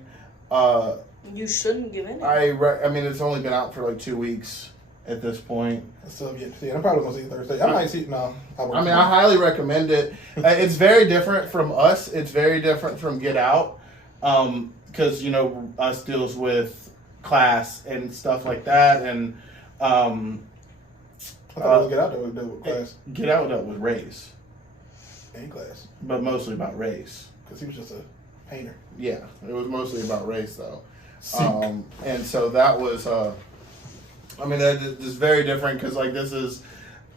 You shouldn't give any. I mean, it's only been out for, like, 2 weeks at this point. I still have yet to see it. I'm probably going to see it Thursday. I might see it. No. I mean, I highly recommend it. It's very different from Us. It's very different from Get Out. Because, you know, Us deals with class and stuff like that. And I thought it was Get Out that would do with class. Get Out dealt with race. And class. But mostly about race. Because he was just a painter. Yeah, it was mostly about race, though. Sick. And so that was, I mean, that is very different because, like, this is,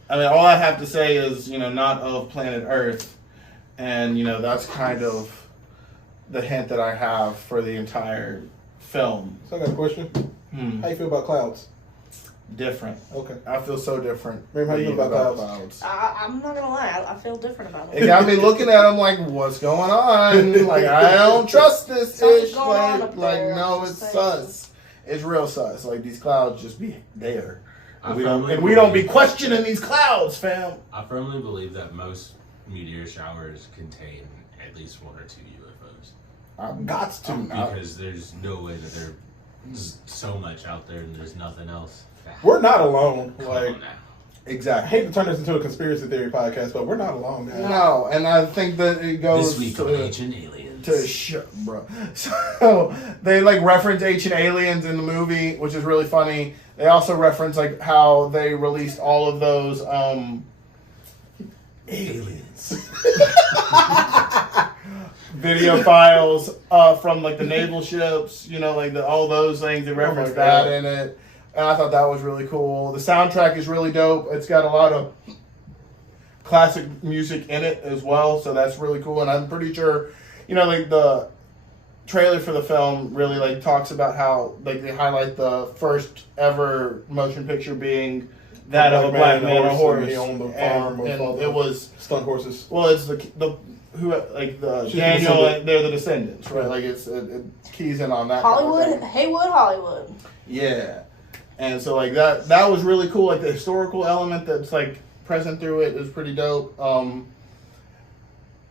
I mean, all I have to say is, you know, not of planet Earth. And, you know, that's kind of the hint that I have for the entire film. So I got a question. How you feel about clouds? Different. Okay. I feel so different. Miriam, how you feel about clouds? I'm not gonna lie, I feel different about It it. got me looking at him like, what's going on? Like, I don't trust this Something's ish. going on Like, up there, no, I'm it's just saying. sus. It's real sus. Like, these clouds just be there. I We firmly don't be believe- questioning these clouds, fam. I firmly believe that most meteor showers contain at least 1 or 2 UFOs. I've got to. Because there's no way that there's so much out there and there's nothing else. We're not alone. Come Like, on now. I Exactly. hate to turn this into a conspiracy theory podcast, but we're not alone, guys. No, and I think that it goes This week on Ancient Aliens. bro. So they like reference Ancient Aliens in the movie, which is really funny. They also reference like how they released all of those Aliens. video files from like the naval ships, you know, like all those things. They reference that God. in it, and I thought that was really cool. The soundtrack is really dope. It's got a lot of classic music in it as well, so that's really cool. And I'm pretty sure, you know, like the trailer for the film really like talks about how like they highlight the first ever motion picture being that of a black man on a horse, and he owned the farm with all and the it was. stunt horses. Well, it's the who like the She's the Daniel. descendant. They're the descendants, right? Like it keys in on that. kind of Hollywood, thing. Haywood, Hollywood. Yeah, and so like that was really cool. Like the historical element that's like present through it is pretty dope.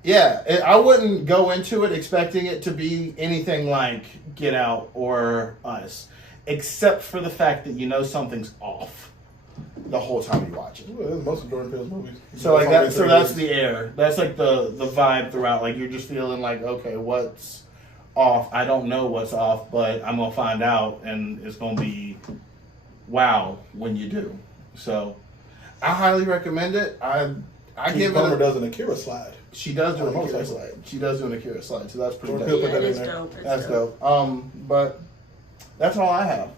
Yeah, I wouldn't go into it expecting it to be anything like Get Out or Us, except for the fact that you know something's off the whole time you watch it. Well, most of Jordan Peele's movies. So like that, so that's the air. That's like the vibe throughout. Like you're just feeling like, okay, what's off? I don't know what's off, but I'm gonna find out, and it's gonna be wow when you do. So I highly recommend it. I give Bummer it. does an Akira slide. She does do an Akira motorcycle. slide. She does do an Akira slide. So that's pretty Jordan dope. Peele put Yeah, that it in is there. dope. It's That's dope. But that's all I have.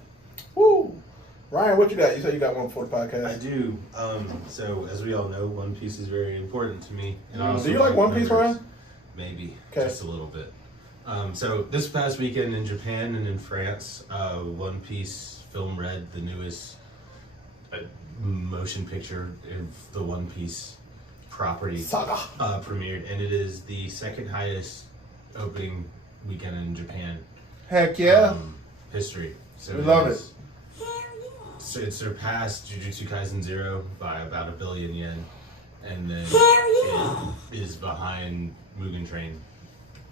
Woo! Ryan, what you got? You said you got one before the I podcast. do. So, as we all know, One Piece is very important to me. And I Do also you like One Piece, members. Ryan? Maybe. Okay. Just a little bit. So, this past weekend in Japan and in France, One Piece Film Red, the newest motion picture of the One Piece property, Saga. premiered. And it is the second highest opening weekend in Japan. Heck yeah. History. So We love is- So it surpassed Jujutsu Kaisen 0 by about 1 billion yen, and then it is behind Mugen Train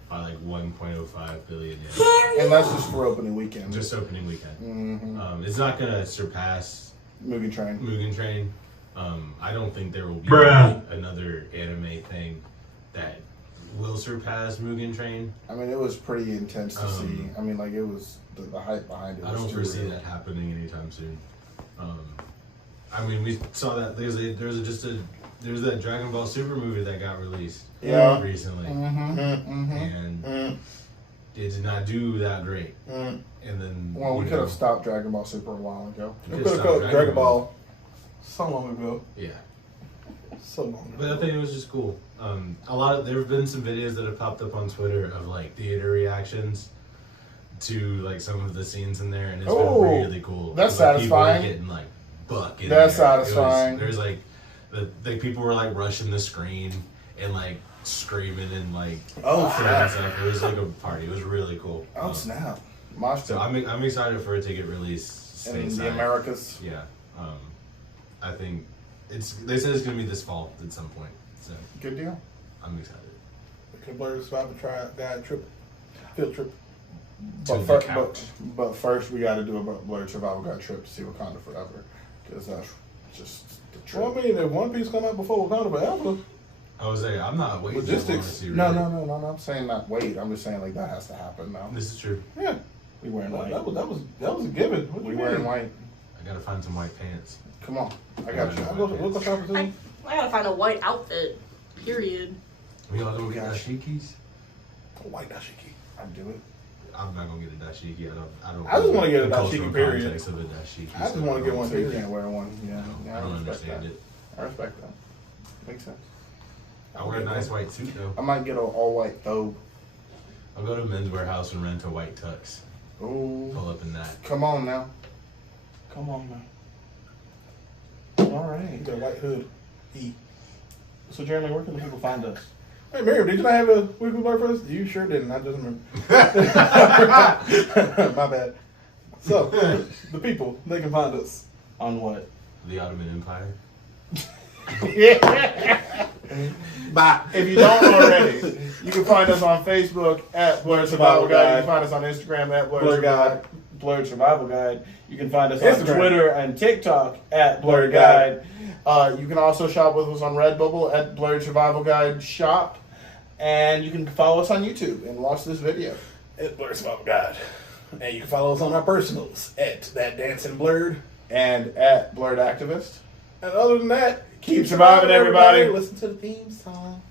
by like 1.05 billion yen. And that's just for opening weekend. Just opening weekend. Mm-hmm. It's not gonna surpass Mugen Train. Mugen Train. I don't think there will be another anime thing that will surpass Mugen Train. I mean, it was pretty intense to see. I mean, like, it was, the hype behind it was I don't too foresee real. that happening anytime soon. I mean, we saw that there's that Dragon Ball Super movie that got released Yeah. recently, Mm-hmm. Mm-hmm. and it did not do that great. Mm. And then Well, we you could know, have stopped Dragon Ball Super a while ago. We could have called Dragon Ball. So long ago. Yeah. So long ago. But I think it was just cool. There have been some videos that have popped up on Twitter of like theater reactions to like some of the scenes in there, and it's been really cool. That's like, people are satisfying. Getting like buck in That's there. satisfying. There's like the people were like rushing the screen and like screaming and like Oh, throwing snap. stuff. It was like a party. It was really cool. Oh, snap. Mosh So pit I'm excited for it to get released in stateside. the Americas. Yeah. I think they said it's gonna be this fall at some point. So Good deal. I'm excited. The Blurb Survival Guide trip. Field trip. To But, the couch. but first, we got to do a Blurb Survival Guide trip to see Wakanda Forever. Because that's just the trip. Well, I mean, if One Piece come out before Wakanda Forever, I was like, I'm not waiting. Logistics. To see No, really. no. I'm saying not wait. I'm just saying like that has to happen now. This is true. yeah, We wearing white. that was a given. What We you wearing mean? white. I gotta find some white pants. Come on. I got you. We'll go shopping I, soon. I gotta find a white outfit. Period. We all gonna get Gosh. dashikis. White dashiki. I'd do it. I'm not gonna get a dashiki. I don't. I just wanna get a the cultural dashiki, period. context of a dashiki. I just wanna get one. So you can't wear one. Yeah. I don't respect understand that. it. I respect that. Makes sense. I wear a nice white suit though. I might get an all white thobe. I'll go to Men's Warehouse and rent a white tux. Ooh. Pull up in that. Come on now. Come on now. All You right. got a white hood. E. So Jeremy, where can the people find us? Hey, Miriam, did you not have a weekly blurb for us? You sure didn't. I just remember. My bad. So, the people, they can find us. On what? The Ottoman Empire. But if you don't already, you can find us on Facebook at Blurred Survival Guide. You can find us on Instagram at Blurred Survival Guide. You can find us on Instagram. Twitter and TikTok at Blurred Guide. You can also shop with us on Redbubble at Blurred Survival Guide Shop. And you can follow us on YouTube and watch this video. At Blurb Survival Guide. And you can follow us on our personals at That Dancing Blurred. And at Blurred Activist. And other than that, Keep surviving, everybody. Listen to the theme song.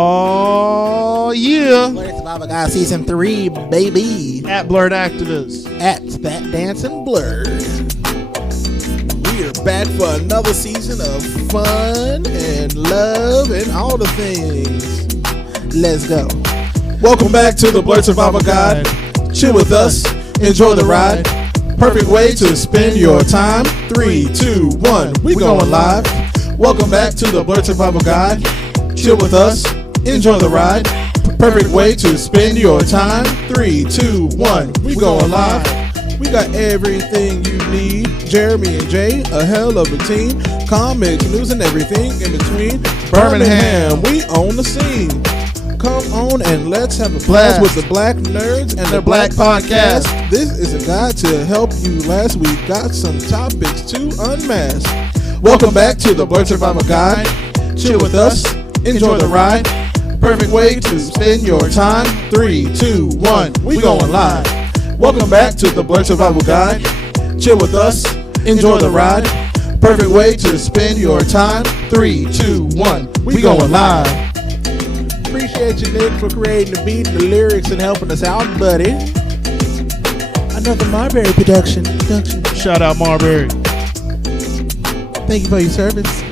Oh, yeah. Blurred Survival Guide Season 3, baby. At Blurred Activists. At That Dancing Blurred. We are back for another season of fun and love and all the things. Let's go. Welcome back to the Blurred Survival Guide. Chill with us, enjoy the ride. Perfect way to spend your time. 3, 2, 1, we going live. Welcome back to the Blurred Survival Guide. Chill with us, enjoy the ride. Perfect way to spend your time. 3, 2, 1, we going live. We got everything you need. Jeremy and Jay, a hell of a team. Comics, news, and everything in between. Birmingham, we own the scene. Come on and let's have a blast with the Black Nerds and the Black Podcast. This is a guide to help you last. We got some topics to unmask. Welcome back to the Blurred Survival Guide. Chill with us, enjoy the ride. Perfect way to spend your time. 3, 2, 1, we going live. Welcome back to the Blurred Survival Guide. Chill with us, enjoy the ride. Perfect way to spend your time. 3, 2, 1, we going live. Appreciate you, Nick, for creating the beat and the lyrics and helping us out, buddy. Another Marbury production. Shout out Marbury. Thank you for your service.